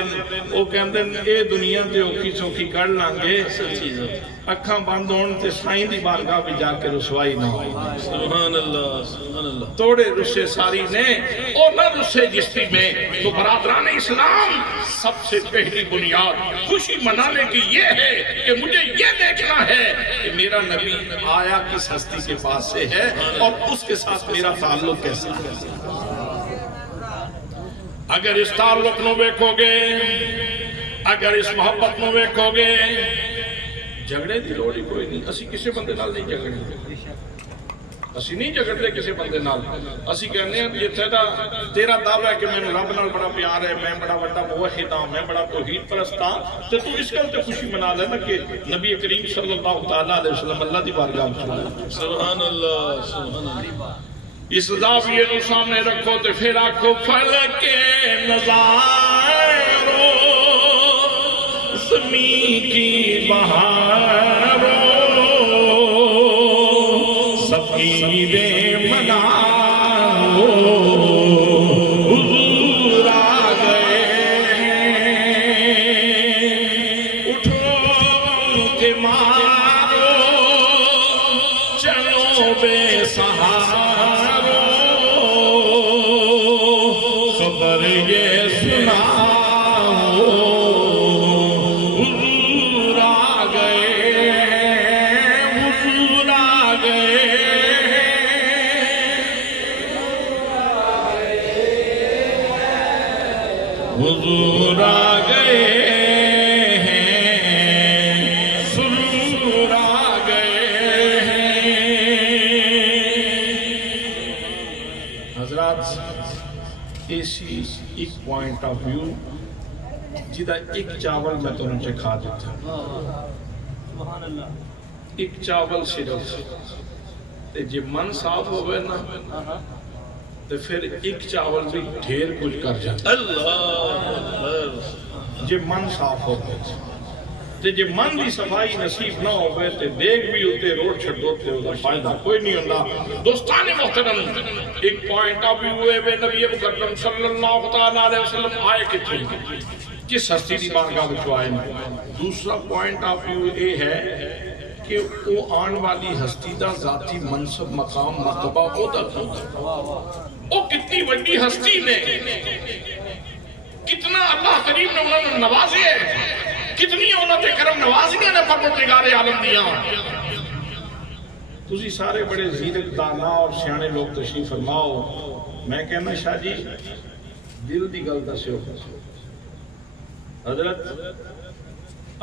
وہ کہندے اے دنیا تے اوکھی سوکھی کر لیں گے، اکھاں بند ہون تے سائیں دی بارگاہ بھی جا کے رسوائی نہ ہوئی۔ سبحان اللہ، سبحان اللہ۔ توڑے رسے ساری نے اور نہ رسے جستی میں۔ تو برادران اسلام، سب سے پہلی بنیاد خوشی منانے کی یہ ہے کہ مجھے یہ دیکھنا ہے کہ میرا نبی آیا کس ہستی کے پاس سے ہے اور اس کے ساتھ میرا تعلق کیسا ہے۔ اگر اس تعلق نو ویکھو گے، اگر اس محبت نو ویکھو گے، جھگڑے دی لوڑ ہی کوئی نہیں۔ اسی کسی بندے نال نہیں جھگڑے، اسی نہیں جھگڑتے کسی بندے نال۔ اسی کہنے ہیں یہ تیرا دعویٰ ہے کہ میں رب نال بڑا پیار ہے، میں بڑا بڑا موحد ہاں، میں بڑا توحید پرست ہاں، تو اس گل تے خوشی منا لینا کہ نبی کریم صلی اللہ تعالیٰ علیہ وسلم اللہ دی بارگاہ میں۔ سبحان اللہ، سبحان اللہ۔ اس زاویے نو سامنے رکھو تے پھر آکھو فلک نظارو زمین کی بہارو سفیدے منارو حضور آ گئے اٹھو کے مارو چلو بے سہارو خبر یہ سناؤ حضور آ گئے، حضور آ گئے، حضور آ گئے ہیں، سرور آ گئے ہیں۔ حضرات، اسی ایک پوائنٹ آف ویو جدہ ایک چاول میں تو انچے کھا دیتا سبحان اللہ۔ ایک چاول صرف تے جب من صاف ہوئے نا تو پھر ایک چاول بھی ڈھیر کچھ کر جاتا۔ اللہ اکبر۔ جب من صاف ہوئے تے جب من بھی صفائی نصیب نہ ہوئے تے دیکھ بھی ہوتے روڈ چھڑوتے ہوتا فائدہ کوئی نہیں ہوتا۔ دوستان محترم، ایک پوائنٹ آف ویو ہوئے نبی مکرم صلی اللہ تعالیٰ علیہ وسلم آئے کتنے کس ہستی دی بارگاہ بچو آئے۔ دوسرا پوائنٹ آف ویو یہ ہے کہ وہ آن والی ہستی دا ذاتی منصب مقام مرتبہ ہوتا تھا، وہ کتنی بڑی ہستی نے، کتنا اللہ کریم نے انہوں نے نوازے ہے، کتنی انہوں نے کرم نوازیاں نے پروردگار عالم دیا۔ تسی سارے بڑے زیرک دانا اور سیانے لوگ تشریف فرماؤ، میں کہنا شاہ جی دل دی گل دسیو۔ حضرت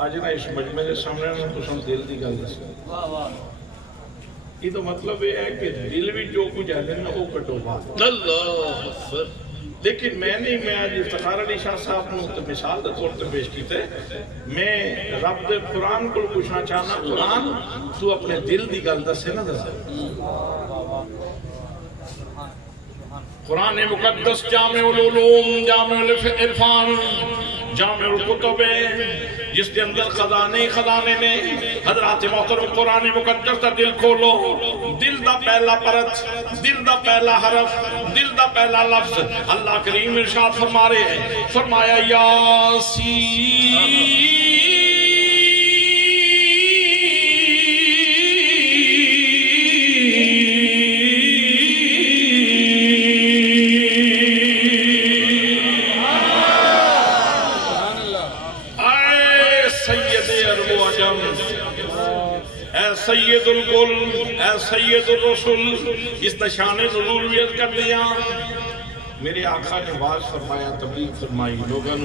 آج نا اس مجمع کے سامنے نا تو سن دل دی گل دسیو۔ یہ تو مطلب یہ ہے کہ دل بھی جو کچھ ہے نا وہ کٹو بات۔ اللہ اکبر۔ لیکن میں نہیں، میں آج افتخار علی شاہ صاحب نے تو مثال دے طور پر پیش کیتے، میں رب دے قرآن کو پوچھنا چاہنا، قرآن تو اپنے دل دی گل دسے نا دسے۔ قرآن مقدس جامع العلوم جامع العرفان جامع الکتب جس کے اندر خزانے نے حضرات محترم قرآن مقدس دا دل کھولو، دل دا پہلا پرت، دل دا پہلا حرف، دل دا پہلا لفظ اللہ کریم ارشاد فرما رہے ہیں، فرمایا یاسین سید الکل، اے سید الرسول، اس نشان نزول ویت کر دیا۔ میرے آقا نے واز فرمایا، تبلیغ فرمائی، لوگوں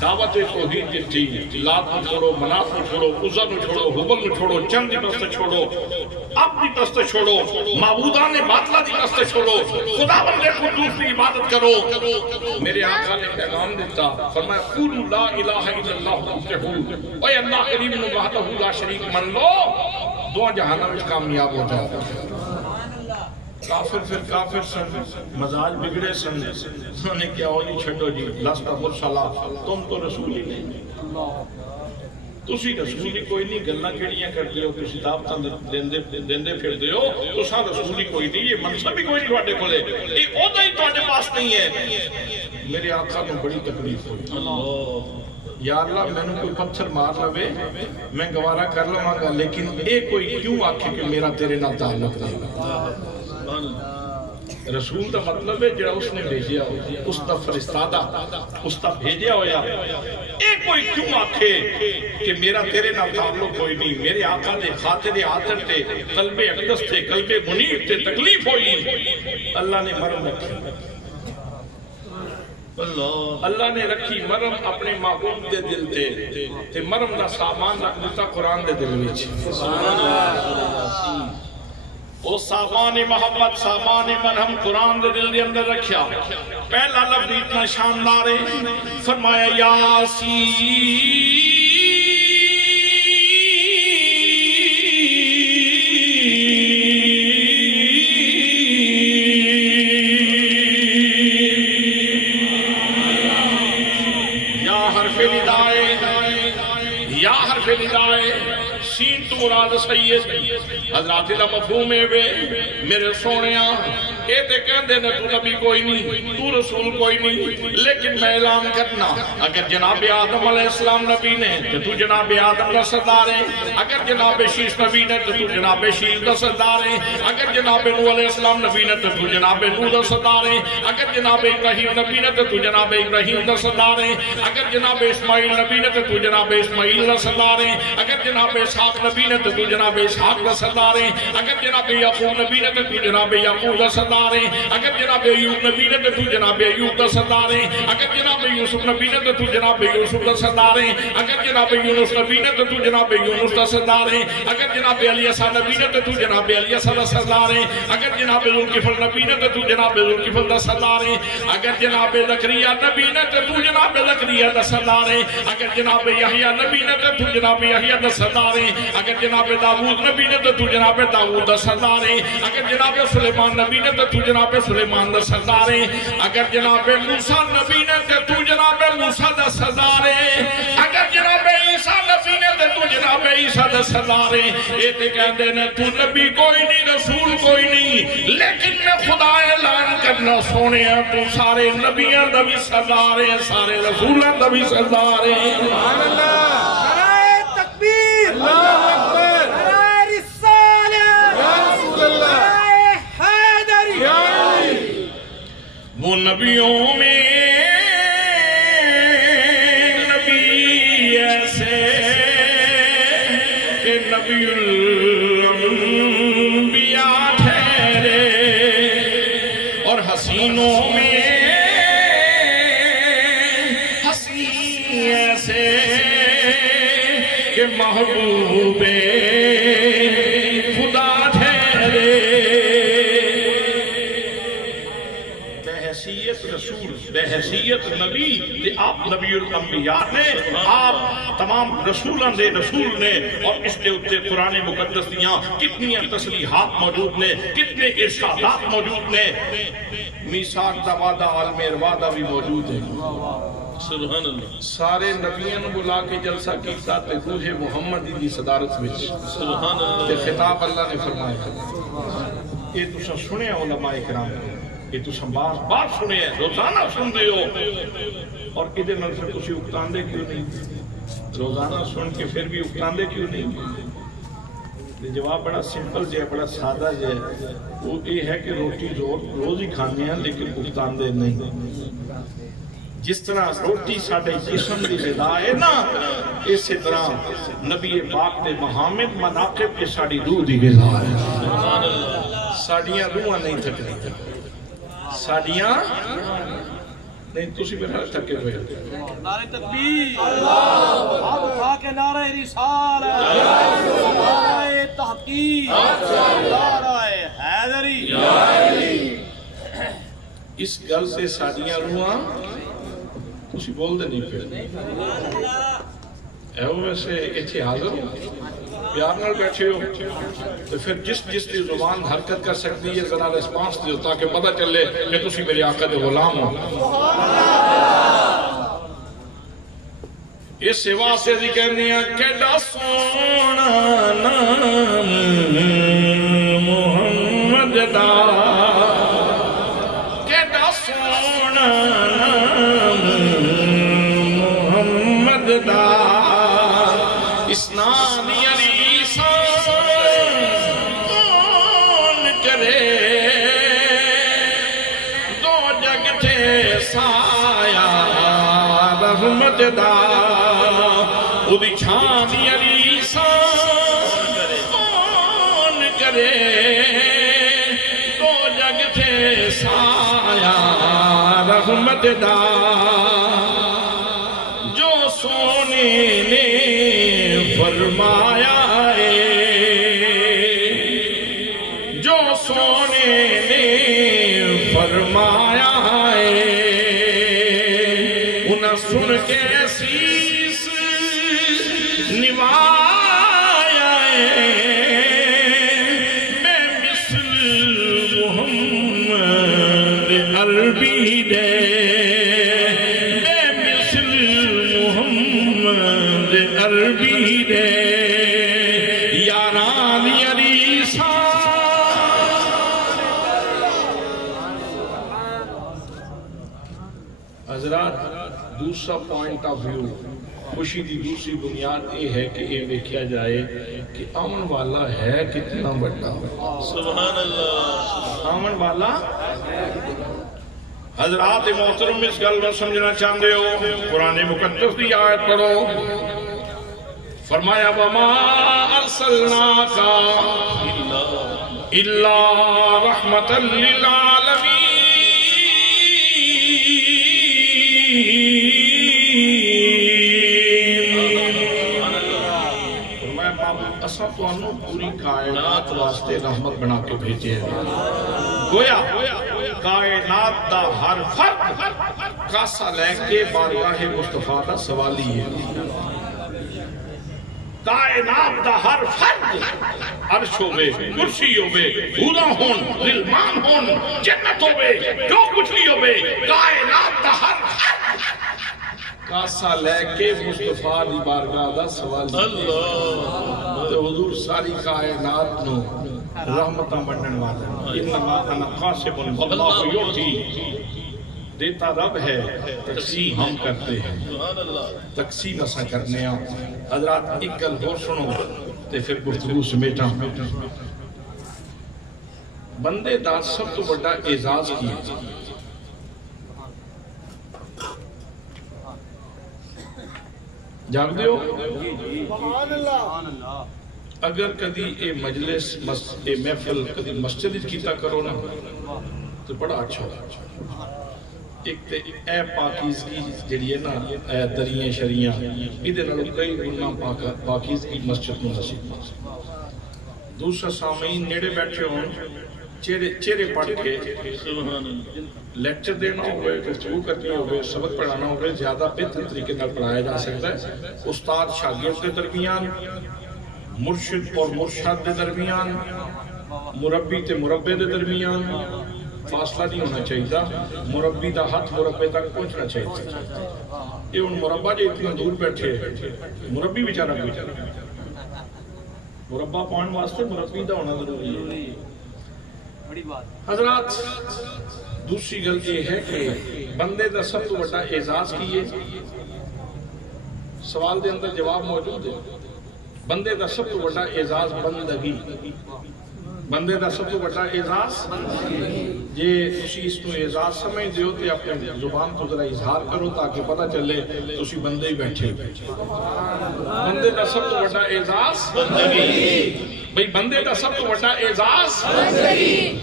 دعوت توحید دیتی، لات نو چھوڑو، مناف نو چھوڑو، عزا نو چھوڑو، حبل نو چھوڑو، چند دی پرست چھوڑو، اپنی پرست چھوڑو، معبودان باطلہ دی پرست چھوڑو، خدا بندے قدوس کی عبادت کرو۔ میرے آقا نے پیغام دیتا، فرمایا قولوا لا الہ الا اللہ تفلحوا، اے اللہ کریم نے وحدہ لا شریک من لو، دو جہانوں میں کامیاب ہو جاؤ۔ کافر پھر کافر سن، مزاج بگڑے سن، انہوں نے کیا ہو جی چھٹو جی لستا مرسلہ، تم تو رسول ہی نہیں، تسی رسول ہی کوئی نہیں، گلنا کیڑیاں کرتے ہو، کسی دعوتاں دیندے پھر دے ہو، تو سا رسول ہی کوئی نہیں، یہ منصب بھی کوئی نہیں تھوڑے کھولے، ایک عہدہ ہی تھوڑے پاس نہیں ہے۔ میرے آقا میں بڑی تکلیف ہوئی، یا اللہ میں نے کوئی پتھر مار لوے میں گوارا کر لوں گا، لیکن ایک کوئی کیوں آکھے کہ میرا تیرے نال تعلق نہیں ہے۔ رسول کا مطلب ہے جڑا اس نے بھیجیا ہو، اس کا فرستادہ، اس کا بھیجیا ہویا، ایک کوئی کیوں آکھے کہ میرا تیرے نال تعلق کوئی نہیں۔ میرے آقا دے خاطر عاطر تے، قلب اقدس تے، قلب منیب تے تکلیف ہوئی، اللہ نے مرم رکھی، اللہ نے رکھی مرم اپنے محبوب دے دل تے مرم دا سامان رکھ دیتا قرآن دے دل وچ۔ وہ سامان محبت، سامان مرہم قرآن دے دل دے اندر رکھیا۔ پہلا لفظ اتنا شاندار ہے، فرمایا یاسین ندائے، سین تو مراد سید، حضرات اللہ مفہوم ہے بے میرے سونیاں، اے تے کہندے نے تو نبی کوئی نہیں، تو رسول کوئی نہیں، لیکن میں اعلان کرنا اگر جناب آدم علیہ السلام نبی نے تو جناب آدم کا سردار ہے، اگر جناب شیش نبی نے تو جناب شیش کا سردار ہے، اگر جناب نوح علیہ السلام نبی نے تو جناب نوح کا سردار ہے، اگر جناب ابراہیم نبی نے تو جناب ابراہیم کا سردار ہے، اگر جناب اسماعیل نبی نے تو جناب اسماعیل کا سردار ہے، اگر جناب اسحاق نبی نے تو جناب اسحاق کا سردار ہے، اگر جناب یعقوب نبی نے تو جناب یعقوب کا سردار ہے، اگر جناب ایوب نبی نے تو جناب ایوب کا سردار ہے، اگر جناب یوسف نبی نے تو جناب یوسف کا سردار ہے، اگر جناب یونس نبی نے تو جناب یونس کا سردار ہے، اگر جناب الیسا نبی نے تو جناب الیسا کا سردار ہے، اگر جناب ذوالکفل نبی نے تو جناب ذوالکفل کا سردار ہے، اگر جناب زکریا نبی نے تو جناب زکریا کا سردار ہے، اگر جناب یحییٰ نبی نے تو جناب یحییٰ کا سردار ہے، اگر جناب داؤد نبی نے تو جناب داؤد کا سردار ہے، اگر جناب سلیمان نبی نے تو جناب سلیمان دا سردار ہے، اگر جناب موسیٰ نبی نے تو جناب موسیٰ دا سردار ہے، اگر جناب عیسیٰ نبی نے تو جناب عیسیٰ دا سردار ہے۔ یہ تے کہندے نے تو نبی کوئی نہیں، رسول کوئی نہیں، لیکن میں خدا اعلان کرنا سونے ہیں تو سارے نبیاں دا بھی سردار ہے، سارے رسولاں دا بھی سردار ہے۔ سبحان اللہ، نعرہ تکبیر، اللہ اکبر، نعرہ رسالت، یا رسول اللہ، وہ نبیوں میں نبی ایسے کہ نبی الانبیاء ٹھہرے، اور حسینوں میں حسین ایسے کہ محبوب خدا ٹھہرے۔ بحیثیت نبی تے آپ نبی الانبیاء نے، آپ تمام رسولوں دے رسول نے، اور اس کے اتنے قرآن مقدس دیاں کتنی تصریحات موجود نے، کتنے ارشادات موجود نے، میثاق دا وعدہ عالم ارادہ بھی موجود ہے۔ سبحان اللہ، سارے نبیوں نے بلا کے جلسہ کیتا تے کوہ محمدی دی صدارت وچ سبحان اللہ، تے خطاب اللہ نے فرمایا۔ یہ تساں سنیا علماء کرام، یہ تساں بار بار سنیا، روزانہ سن دے ہو، اور ادھے نال پھر تسی اکتاندے کیوں نہیں؟ روزانہ سن کے پھر بھی اکتاندے کیوں نہیں؟ جواب بڑا سمپل جے، بڑا سادہ جے، وہ یہ ہے کہ روٹی روز ہی کھانے ہیں لیکن اکتاندے نہیں۔ جس طرح روٹی ساڑھے جسم دی غذا ہے نا، اسی طرح نبی پاک دے محامد مناقب کے ساڑھی روح دی غذا ہے۔ ساڑھیاں روحاں نہیں تھکنے، ساڑھیاں نہیں، تسی میرا تھکے ہوئے۔ نعرہ تکبیر، ہاتھ اٹھا کے نعرہ رسالت، نعرہ تحقیق، نعرہ حیدری۔ اس گل سے ساڑھیاں روحاں تسی بول دے نہیں پھر اے وہ ویسے اتھے حاضر ہو، پیار نال بیٹھے ہو، تو پھر جس دی زبان حرکت کر سکتی ہے ذرا ریسپانس دیو تاکہ پتہ چلے کہ تسی میرے آقا دے غلام ہو۔ اس سوا سے ذکر نیا کیڑا سونا نام محمد دا، کیڑا سونا نام محمد دا، اسنان یری سان کرے دو جگ تھے سایہ رحمت دا، ادھی چھان یری سان کرے دو جگ تھے سایہ رحمت دا، جو سونے نے فرمایا ہے، جو سونے نے فرمایا ہے، انہیں سن کے عزیز نوایا ہے، بے مثل محمد عربی دے، بے مثل محمد عربی دے، یاران یریسان۔ حضرات دوسرا پوائنٹ آف ویو، خوشی دی دوسری بنیاد یہ ہے کہ یہ دیکھا جائے کہ آمن والا ہے کتنا بڑا۔ سبحان اللہ، آمن والا۔ حضرات محترم اس گل میں سمجھنا چاہتے ہو، قرآن مقدس دی آیت پڑھو، فرمایا وَمَا أَرْسَلْنَاكَ إِلَّا رَحْمَةً لِلْعَالَمِينَ۔ اساں تانوں پوری کائنات واسطے رحمت بنا کے بھیجے ہیں۔ گویا کائنات دا ہر فرد کاسا لے کے بارگاہ مصطفیٰ دا سوالی ہے۔ کائنات دا ہر فرد عرش ہوئے، کرسی ہوئے، حورا ہون، غلمان ہون، جنت ہوئے، جو کچھ بھی ہوئے، کائنات دا ہر فرد کاسا لے کے مصطفیٰ دی بارگاہ دا سوالی ہے۔ تو حضور ساری کائنات نو رحمتہ بنن والا، انما انا قاسم واللہ یعطی، دیتا رب ہے، تقسیم ہم کرتے ہیں، تقسیم ایسا کرنے ہیں۔ حضرات ایک گل ہو سنو تے پھر گفتگو سمیٹا۔ بندے دا سب تو بڑا اعزاز کی جاگ دیو، اگر کدی اے مجلس اے محفل کدی مسجد کیتا کرو نا تو بڑا اچھا ہوگا۔ ایک تے اے پاکیزگی جڑی ہے نا، اے دریاں شریاں، ادھے نالو کئی گنا پاکیزگی مسجد کو نصیب۔ دوسرا سامعین نیڑے بیٹھے ہوں، چہرے پڑھ کے لیکچر دینا ہوئے، گفتگو کرنی ہوئے، سبق پڑھانا ہوئے، زیادہ بہتر طریقے سے پڑھایا جا سکتا ہے۔ استاد شاگرد کے درمیان، مرشد اور مرشد کے درمیان، مربی تے مربے کے درمیان فاصلہ نہیں ہونا چاہیے، مربی دا ہاتھ مربے تک پہنچنا چاہیے۔ یہ ان مربع جو اتنا دور بیٹھے مربی بیچارہ مربع پان واسطے مربی دا ہونا ضروری ہے۔ حضرات دوسری گل یہ ہے کہ بندے دا سب تو بڑا اعزاز کیے، سوال دے اندر جواب موجود ہے۔ بندے دا سب تو بڑا اعزاز بندگی، بندے دا سب تو بڑا اعزاز جے تسی اس کو اعزاز سمجھ دیو تے اپنے زبان کو ذرا اظہار کرو تاکہ پتہ چلے تسی بندے ہی بیٹھے۔ بندے دا سب تو بڑا اعزاز بندگی، بھئی بندے دا سب تو بڑا اعزاز بندگی،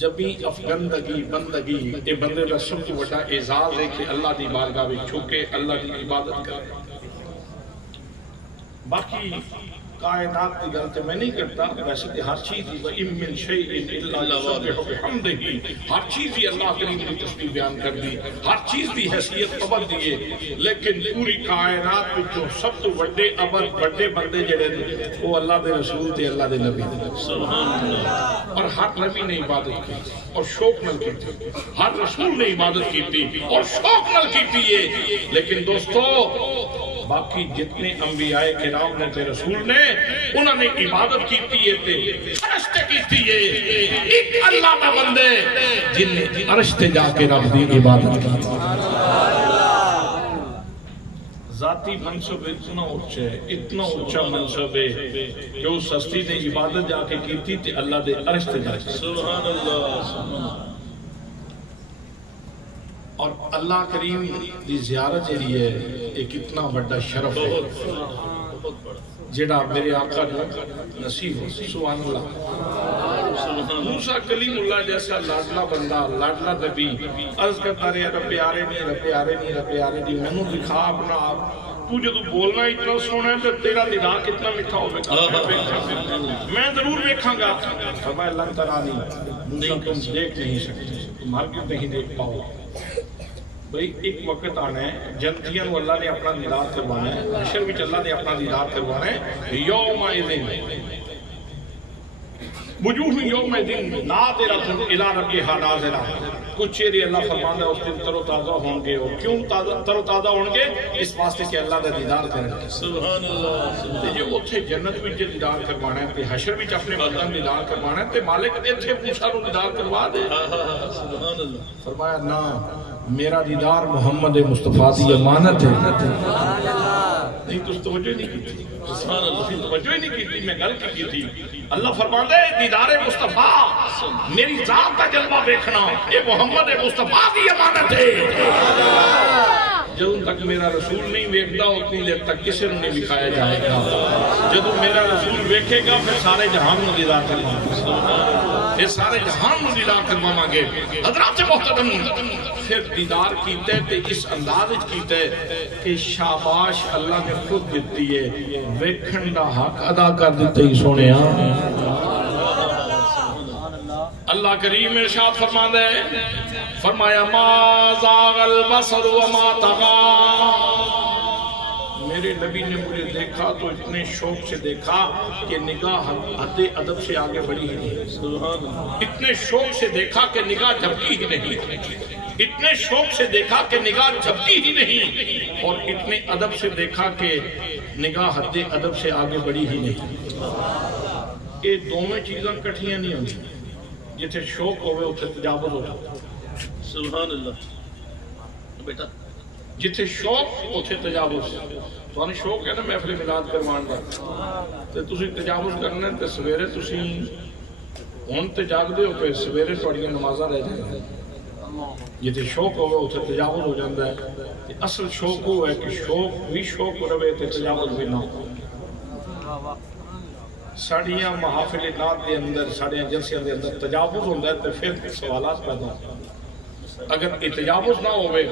جب بھی افغندگی بندگی اے بندے دا سب تو بڑا اعزاز ہے کہ اللہ دی بارگاہ میں جھکے، اللہ دی عبادت کرے۔ باقی کائنات کی غلط میں نہیں کرتا، ویسے کہ ہر چیز وَإِن مِّن شَيْءٍ إِلَّا يُسَبِّحُ بِحَمْدِهِ، ہر چیز ہی اللہ کریم کی تسبیح بیان کر دی، ہر چیز دی حیثیت قبر دیئے، لیکن پوری کائنات میں جو سب تو بڑے بڑے بندے جڑے وہ اللہ دے رسول تے اللہ دے نبی دے، اور ہر نبی نے عبادت کی اور شوق نل کی تھی، ہر رسول نے عبادت کی تھی اور شوق نل کی تھی۔ لیکن دوستو باقی جتنے انبیاء کرام نے تے رسول نے انہوں نے عبادت کی تھی فرشتے کی تھی، ایک اللہ کا بندے جن نے عرش تے جا کے رب دی عبادت کی۔ ذاتی منصب اتنا اونچا منصب ہے کہ اس ہستی نے عبادت جا کے کی تھی تے اللہ دے عرش تے جا کے۔ سبحان اللہ۔ اور اللہ کریم دی زیارت جڑی ہے ایک اتنا بڑا شرف ہے جڑا میرے آقا نے نصیب ہو۔ سبحان اللہ۔ موسیٰ کلیم اللہ جیسا لاڈلا بندہ، لاڈلا نبی عرض کرتا رہے رب پیارے نہیں، رب پیارے نہیں، رب پیارے نہیں، میں نے دکھا اپنا آپ، تو جدو بولنا اتنا سونا ہے تو تیرا دیدار کتنا میٹھا ہوگا، میں ضرور دیکھاں گا۔ فرمایا لن ترانی، موسیٰ تم دیکھ نہیں سکتے، تم ہرگز نہیں دیکھ پاؤ۔ بھئی ایک وقت آنا ہے جنتیاں اللہ نے اپنا دیدار کروانا ہے، حشر وچ اللہ نے اپنا دیدار کروانا ہے۔ یوم اذن وجوہ یوم اذن ناظرۃ الی ربھا ناظرہ، کچھ چہرے اللہ فرماتا ہے اس دن تر و تازہ ہوں گے، اور کیوں تر و تازہ ہوں گے؟ اس واسطے کہ اللہ کا دیدار کریں گے۔ سبحان اللہ۔ جی اتھے جنت وچ دیدار کروانا ہے تے حشر وچ اپنے بندہ دیدار کروانا ہے تے مالک ایتھے موسیٰ نوں دیدار کروا دے۔ سبحان اللہ۔ فرمایا نہ، میرا دیدار محمد مصطفیٰ دی امانت ہے۔ نہیں تو توجہ نہیں کی تھی، سبحان اللہ، توجہ ہی نہیں کی تھی، میں گل کی تھی۔ اللہ فرماتا ہے دیدار مصطفیٰ، میری ذات کا جلوہ دیکھنا، یہ محمد مصطفیٰ دی امانت ہے۔ جدوں تک میرا رسول نہیں ویکھدا اتنی دیر تک کسی نے نہیں دکھایا جائے گا۔ جدوں میرا رسول ویکھے گا پھر سارے جہان میں دیدار کروانا، یہ سارے جہان میں دیدار کروانا گے۔ حضرات محترم پھر دیدار کیتے تے اس انداز کیتے کہ شاباش اللہ نے خود دیتی ہے، ویکھن دا حق ادا کر دیتے ہی سونے۔ اللہ کریم ارشاد فرماتا ہے، فرمایا ما زاغ البصر وما طغى، میرے نبی نے مجھے دیکھا تو اتنے شوق سے دیکھا کہ نگاہ حد ادب سے آگے بڑھی ہی نہیں، اتنے شوق سے دیکھا کہ نگاہ جھپکی ہی نہیں، اتنے شوق سے دیکھا کہ نگاہ جھپکی ہی نہیں، اور اتنے ادب سے دیکھا کہ نگاہ حد ادب سے آگے بڑھی ہی نہیں۔ یہ دونوں چیزاں کٹھیاں نہیں ہوتی، جتھے شوق ہوئے اتھے تجاوز ہو جاتا۔ سبحان اللہ بیٹا، جتھے شوق اتھے تجاوز۔ تو انہیں شوق ہے نا محفل میلاد کروان دا، تے تسی تجاوز کرنا تے سویرے تسی ہن تے جاگ دے ہو پہ سویرے تھوڑی نمازاں رہ جائیں۔ جتھے شوق ہوئے اتھے تجاوز ہو جاتا ہے۔ اصل شوق ہو ہے کہ شوق بھی شوق رہے تے تجاوز بھی نہ ہو۔ ساڑیاں محافل نات دے اندر، ساڑیاں جلسیاں دے اندر تجاوز ہوتا ہے تو پھر سوالات پیدا ہوتے ہیں۔ اگر تجاوز نہ ہوئے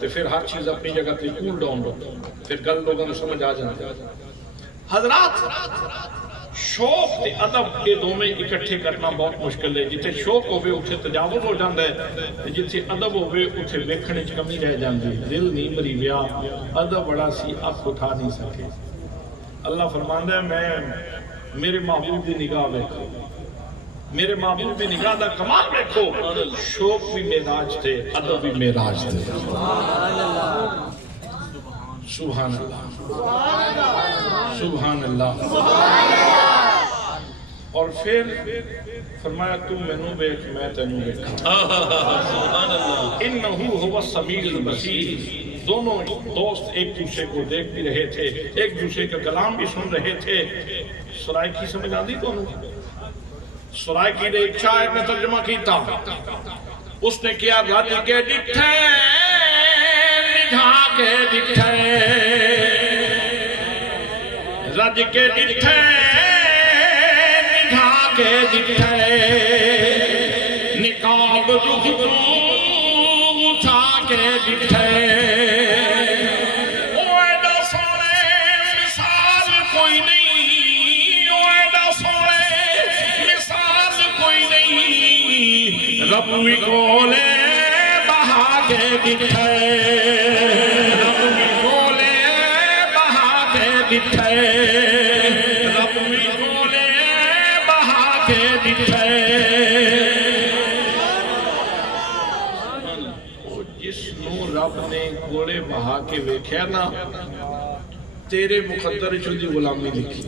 تو پھر ہر چیز اپنی جگہ تے کول ڈاؤن ہوتا ہے، پھر گل لوگوں کو سمجھ آ جاتا ہے۔ حضرات شوق تے ادب یہ دونوں اکٹھے کرنا بہت مشکل ہے. جتھے شوق ہوئے اتھے تجاوز ہو جاتا ہے, جتھے ادب ہوئے اتھے ویکھنے چ کمی رہ جاندی. دل نہیں مری ویا, ادب بڑا سی اکھ اٹھا نہیں سکے. اللہ فرماندا ہے میں میرے محبوب دی نگاہ ویکھو, میرے محبوب دی نگاہ دا کمال ویکھو. شوق بھی معراج تھے, ادب بھی معراج تھے. سبحان اللہ, سبحان اللہ. اور پھر فرمایا تم مینوں ویکھ میں تینوں ویکھاں. انہ هو السمیع البصیر. دونوں دوست ایک دوسرے کو دیکھ بھی رہے تھے, ایک دوسرے کا کلام بھی سن رہے تھے. سرائکی سمجھ آتی تو سرائکی نے ایک شاعر نے ترجمہ کیتا, اس نے کیا رج کے ڈٹھے نجھا کے ڈٹھے, رج کے ڈٹھے نجھا کے ڈٹھے, نقاب رخ اٹھا کے ڈٹھے. رب بھی کولے بہا کے دکھے, رب بھی کولے بہا کے دکھے, رب بھی کولے بہا کے دکھے. جس نو رب نے کولے بہا کے ویکھیا نا, تیرے مقدر چو دی غلامی لکھی.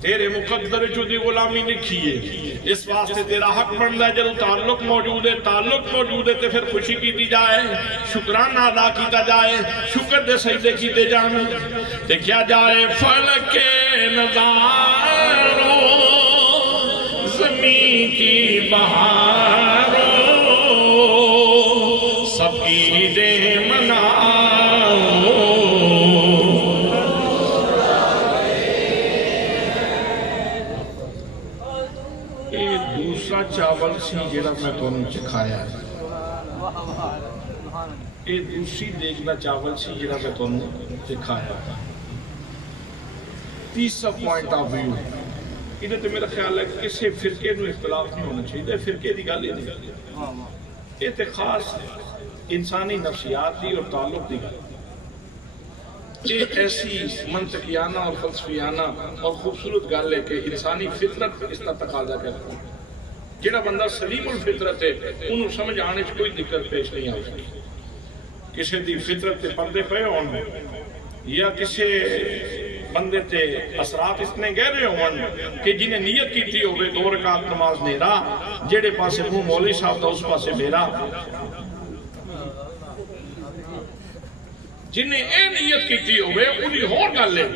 تیرے مقدر چو دی غلامی لکھی ہے. اس واسطے تیرا حق بنتا ہے جب تعلق موجود ہے, تعلق موجود ہے تو پھر خوشی کی جائے, شکرانہ ادا کیتا جائے, شکر دے سجدے کیتے جان. دیکھا جائے فلک کے نظاروں, زمین کی بہاروں, سب عیدیں مناؤ. چاول سی جڑا میں تانوں چکھایا ہے, یہ دوسری دیکھنا چاول سی جڑا میں تانوں چکھایا ہے. تیسرا پوائنٹ آف ویو انہیں تو میرا خیال ہے کسی فرقے میں اختلاف نہیں ہونا چاہیے. فرقے دی گل نہیں, یہ تو خاص انسانی نفسیات دی اور تعلق دی گل. یہ ایسی منطقیانہ اور فلسفیانہ اور خوبصورت گل ہے کہ انسانی فطرت اس کا تقاضا کرتی ہے. جڑا بندہ سلیم الفطرت ہے انہوں سمجھ آنے سے کوئی دقت پیش نہیں آ سکتی. کسی دی فطرت تے پردے پے ہون یا کسی بندے تے اثرات اتنے گہرے ہون کہ جنہیں نیت کیتی ہوئے 2 رکعت نماز نیرا, جڑے پاسے منہ مولوی صاحب دا اس پاسے میرا, جنہیں اے نیت کیتی ہوئے انہی ہور گل ہے.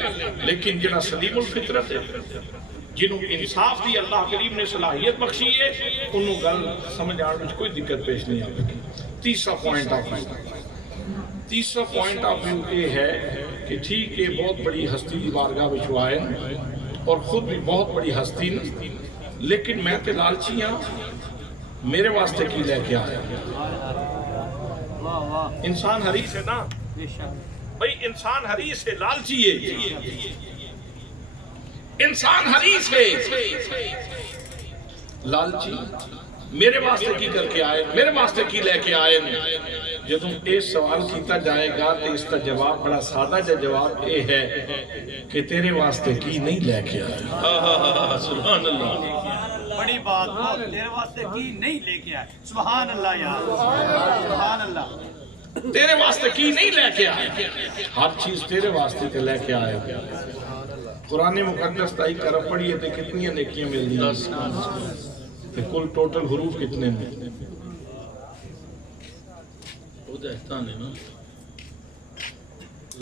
لیکن جڑا سلیم الفطرت ہے, جنہوں انصاف دی اللہ کریم نے صلاحیت بخشی ہے, انہوں گل سمجھ آنے میں کوئی دقت پیش نہیں آتی. تیسرا پوائنٹ آف ویو یہ ہے کہ ٹھیک ہے بہت بڑی ہستی دی بارگاہ وچ آئے اور خود بھی بہت بڑی ہستی نے, لیکن میں تے لالچی ہاں, میرے واسطے کی لے کے آیا. انسان حریص ہے نا بھئی, انسان حریص ہے, لالچی ہے, انسان حریص ہے, لالچی. میرے واسطے کی کر کے آئے, میرے واسطے کی لے کے آئے. جب اس سوال کیتا جائے گا تو اس کا جواب بڑا سادہ جواب یہ ہے کہ تیرے واسطے کی نہیں لے کے آئے. سبحان اللہ, بڑی بات, تیرے واسطے کی نہیں لے کے آئے. سبحان اللہ یار, سبحان اللہ. تیرے واسطے کی نہیں لے کے آئے, ہر چیز تیرے واسطے کے لے کے آئے. قرآن مقدس تائی کرب پڑی ہے تو کتنی نیکیاں مل دی, کل ٹوٹل حروف کتنے ہیں؟ وہ دہتان ہے نا,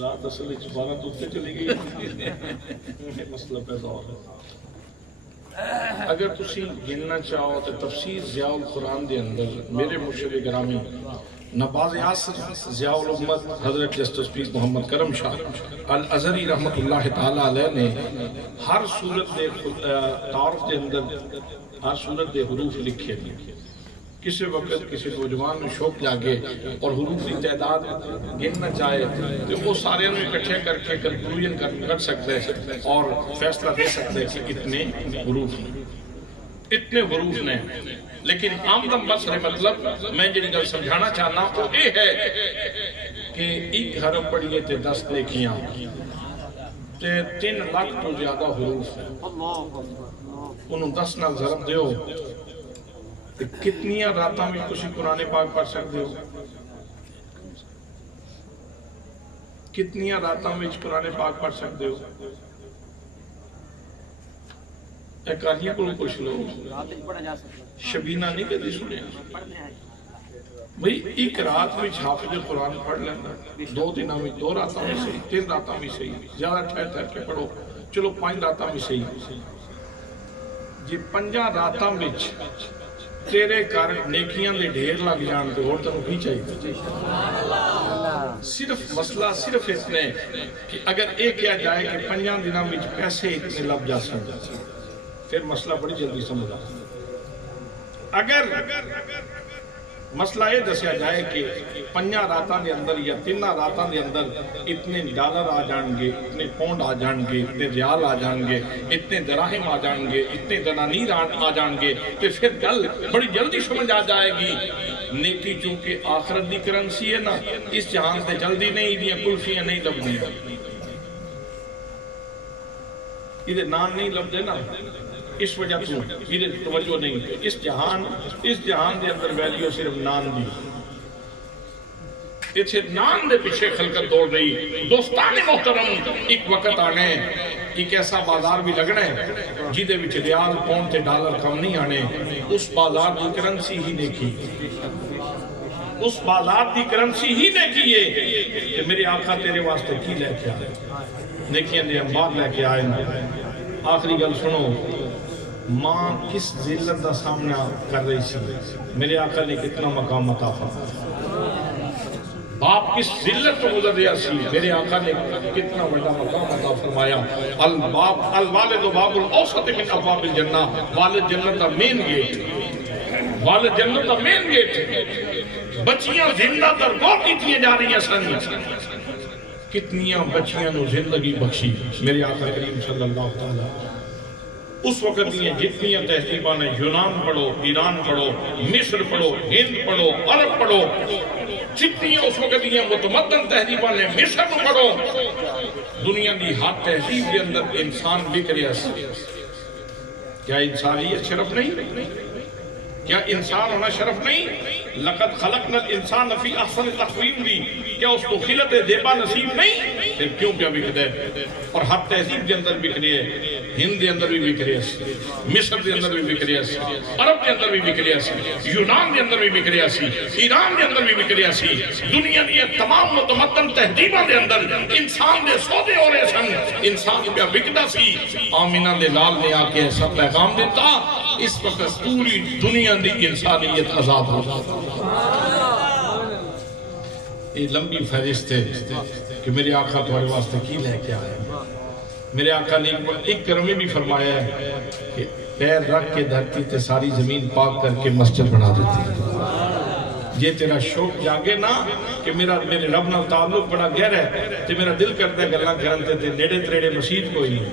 رات اصل چبارہ تو اتنے چلی گئی. مسئلہ پیدا ہو رہا ہے. اگر تسی گننا چاہو تو تفسیر ضیاء القرآن دے اندر میرے مرشد گرامی نباز عصر ضیاء الامت حضرت جسٹس پیر محمد کرم شاہ الازہری رحمت اللہ تعالیٰ علیہ نے ہر صورت دے تعارف دے اندر ہر صورت دے حروف لکھے. کسی وقت کسی نوجوان میں شوق جاگے اور حروف کی تعداد گننا چاہے تو وہ سارے اکٹھے کر کے کنکلوژن کر سکتے ہیں اور فیصلہ دے سکتے ہیں کہ اتنے حروف نے. لیکن آمدن بسر مطلب میں جنہی گل سمجھانا چاہنا وہ یہ ہے کہ ایک حرف پڑھیے تے 10 نیکیاں تے 3 لاکھ تو زیادہ حروف ہیں. انہوں 10 نال ضرب دیو کتنی راتاں میں کسی قرآن پاک پڑھ سکتے ہو؟ کتنی راتاں میں قرآن پاک پڑھ سکتے ہو؟ ایک آدھیاں کو کچھ لو شبینہ نہیں کہتے سنے بھئی ایک رات میں حافظ قرآن پڑھ لینا 2 دنوں میں 2 راتاں میں صحیح 3 راتاں میں صحیح زیادہ ٹھہر کے پڑھو چلو 5 راتاں میں صحیح جی 5 راتاں میں تیرے کار نیکیاں دے ڈھیر لگ جان تے اور تنوں کی چاہیے. صرف مسئلہ صرف اتنے کہ اگر ایک کیا جائے کہ 5 دنوں میں پیسے اتنے لب جا سکتے پھر مسئلہ بڑی جلدی سمجھا. اگر مسئلہ یہ دسیا جائے کہ 5 راتاں دے اندر یا 3 راتاں دے اندر اتنے ڈالر آ جان گے اتنے پونڈ آ جان گے اتنے ریال آ جان گے اتنے دراہم آ جان گے اتنے دنانیر آ جان گے تو پھر گل بڑی جلدی سمجھ آ جائے گی. نیکی چونکہ آخرت دی کرنسی ہے نا اس جہان سے جلدی نہیں دیا کلفیاں نہیں لب دیا ادھر نان نہیں لب دے نا اس وجہ تو ادھر توجہ نہیں اس جہان دے اندر ویلیو صرف نان دی اتھے نان دے پیچھے خلقت دوڑ رہی. دوستان محترم ایک وقت آنے ایک ایسا بازار بھی لگنا ہے جیدے وچ ریال پونڈ تے ڈالر کم نہیں آنے. اس بازار دی کرنسی ہی نیکی اس بازار دی کرنسی ہی نیکی ہے کہ میرے آقا تیرے واسطے کی لے کے آئے نیکیاں دے انبار لے کے آئے. آخری گل سنو ماں کس ذلت دا سامنا کر رہی سی میرے آقا نے کتنا مقام عطا فرمایا. باپ کس ذلت تو گزر رہا سی میرے آقا نے کتنا بڑا مقام عطا فرمایا. الوالد باب الاوسط من ابواب الجنہ والد جنت دا مین گیٹ والد جنت دا مین گیٹ. بچیاں زندہ درگور کتنی جا رہی ہیں سن کتنیاں بچیاں نو زندگی بخشی میرے آقا کریم صلی اللہ تعالیٰ. اس وقت یہ جتنیاں تہذیباں نے یونان پڑھو ایران پڑھو مصر پڑھو ہند پڑھو عرب پڑھو جتنیاں اس وقت یہ متمدن تہذیباں نے مصر کو پڑھو دنیا دی ہر تہذیب کے اندر انسان بک رہا سی. کیا انسانیت شرف نہیں؟ کیا انسان ہونا شرف نہیں؟ لقد خلقنا الانسان فی احسن تقویم دی کیا اس کو خلت زیبا نصیب نہیں؟ پھر کیوں کیا بک دے اور ہر تہذیب کے اندر بک رہے ہیں. ہند کے اندر بھی بک رہے ہیں مصر کے اندر بھی بک رہے ہیں عرب کے اندر بھی بک رہے ہیں یونان کے اندر بھی بک رہے ہیں ایران کے اندر بھی بک رہے ہیں. دنیا کی تمام متمدن تہذیباں کے اندر انسان دے سودے ہو رہے سن انسان پہ بکدا سی. آمینہ دے لال نے آ کے ایسا پیغام دیتا اس وقت پوری دنیا دی انسانیت آزاد ہو جاتا. یہ لمبی فہرست ہے کہ میرے آقا تمہارے واسطے کی لے کے آئے. میرے آقا نے ایک کرمی بھی فرمایا ہے کہ پیر رکھ کے دھرتی تے ساری زمین پاک کر کے مسجد بنا دیتی. یہ تیرا شوق جاگے نا کہ میرے رب نال تعلق بڑا گہرا ہے تے میرا دل کرتا ہے گلاں کرن تے نیڑے تریڑے مسجد کوئی نہیں.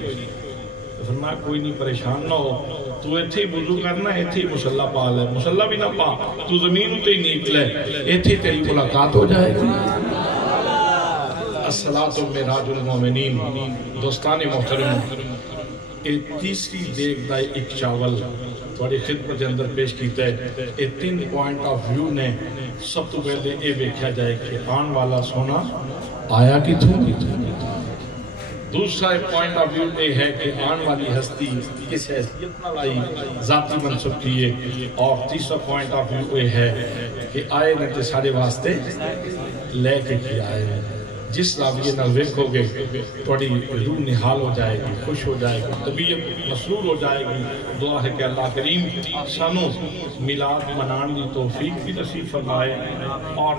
فرمایا کوئی نہیں پریشان نہ ہو تو ایتھے ہی وضو کرنا ایتھے ہی مصلی پا لے مصلی بھی نہ پا تو زمین تے ہی نیت لے ایتھے تیری ملاقات ہو جائے گی. الصلاۃ معراج المومنین. دوستان محترم ایک تیسری دیکھ دا ایک چاول تھوڑی خدمت کے اندر پیش کیتا ہے. یہ 3 پوائنٹ آف ویو نے. سب تو پہلے یہ دیکھا جائے کہ آن والا سونا آیا کی تھوں. دوسرا پوائنٹ آف ویو یہ ہے کہ آن والی ہستی کس حیثیت نہ لائی ذاتی منصب کیے. اور تیسرا پوائنٹ آف ویو یہ ہے کہ آئے نہ تے سارے واسطے لے کے کیا آئے. جس راویے نہ ویکھو گے تھوڑی روح نحال ہو جائے گی خوش ہو جائے گی طبیعت مسرور ہو جائے گی. دعا ہے کہ اللہ کریم سانو میلاد منان دی توفیق بھی نصیب فرمائے اور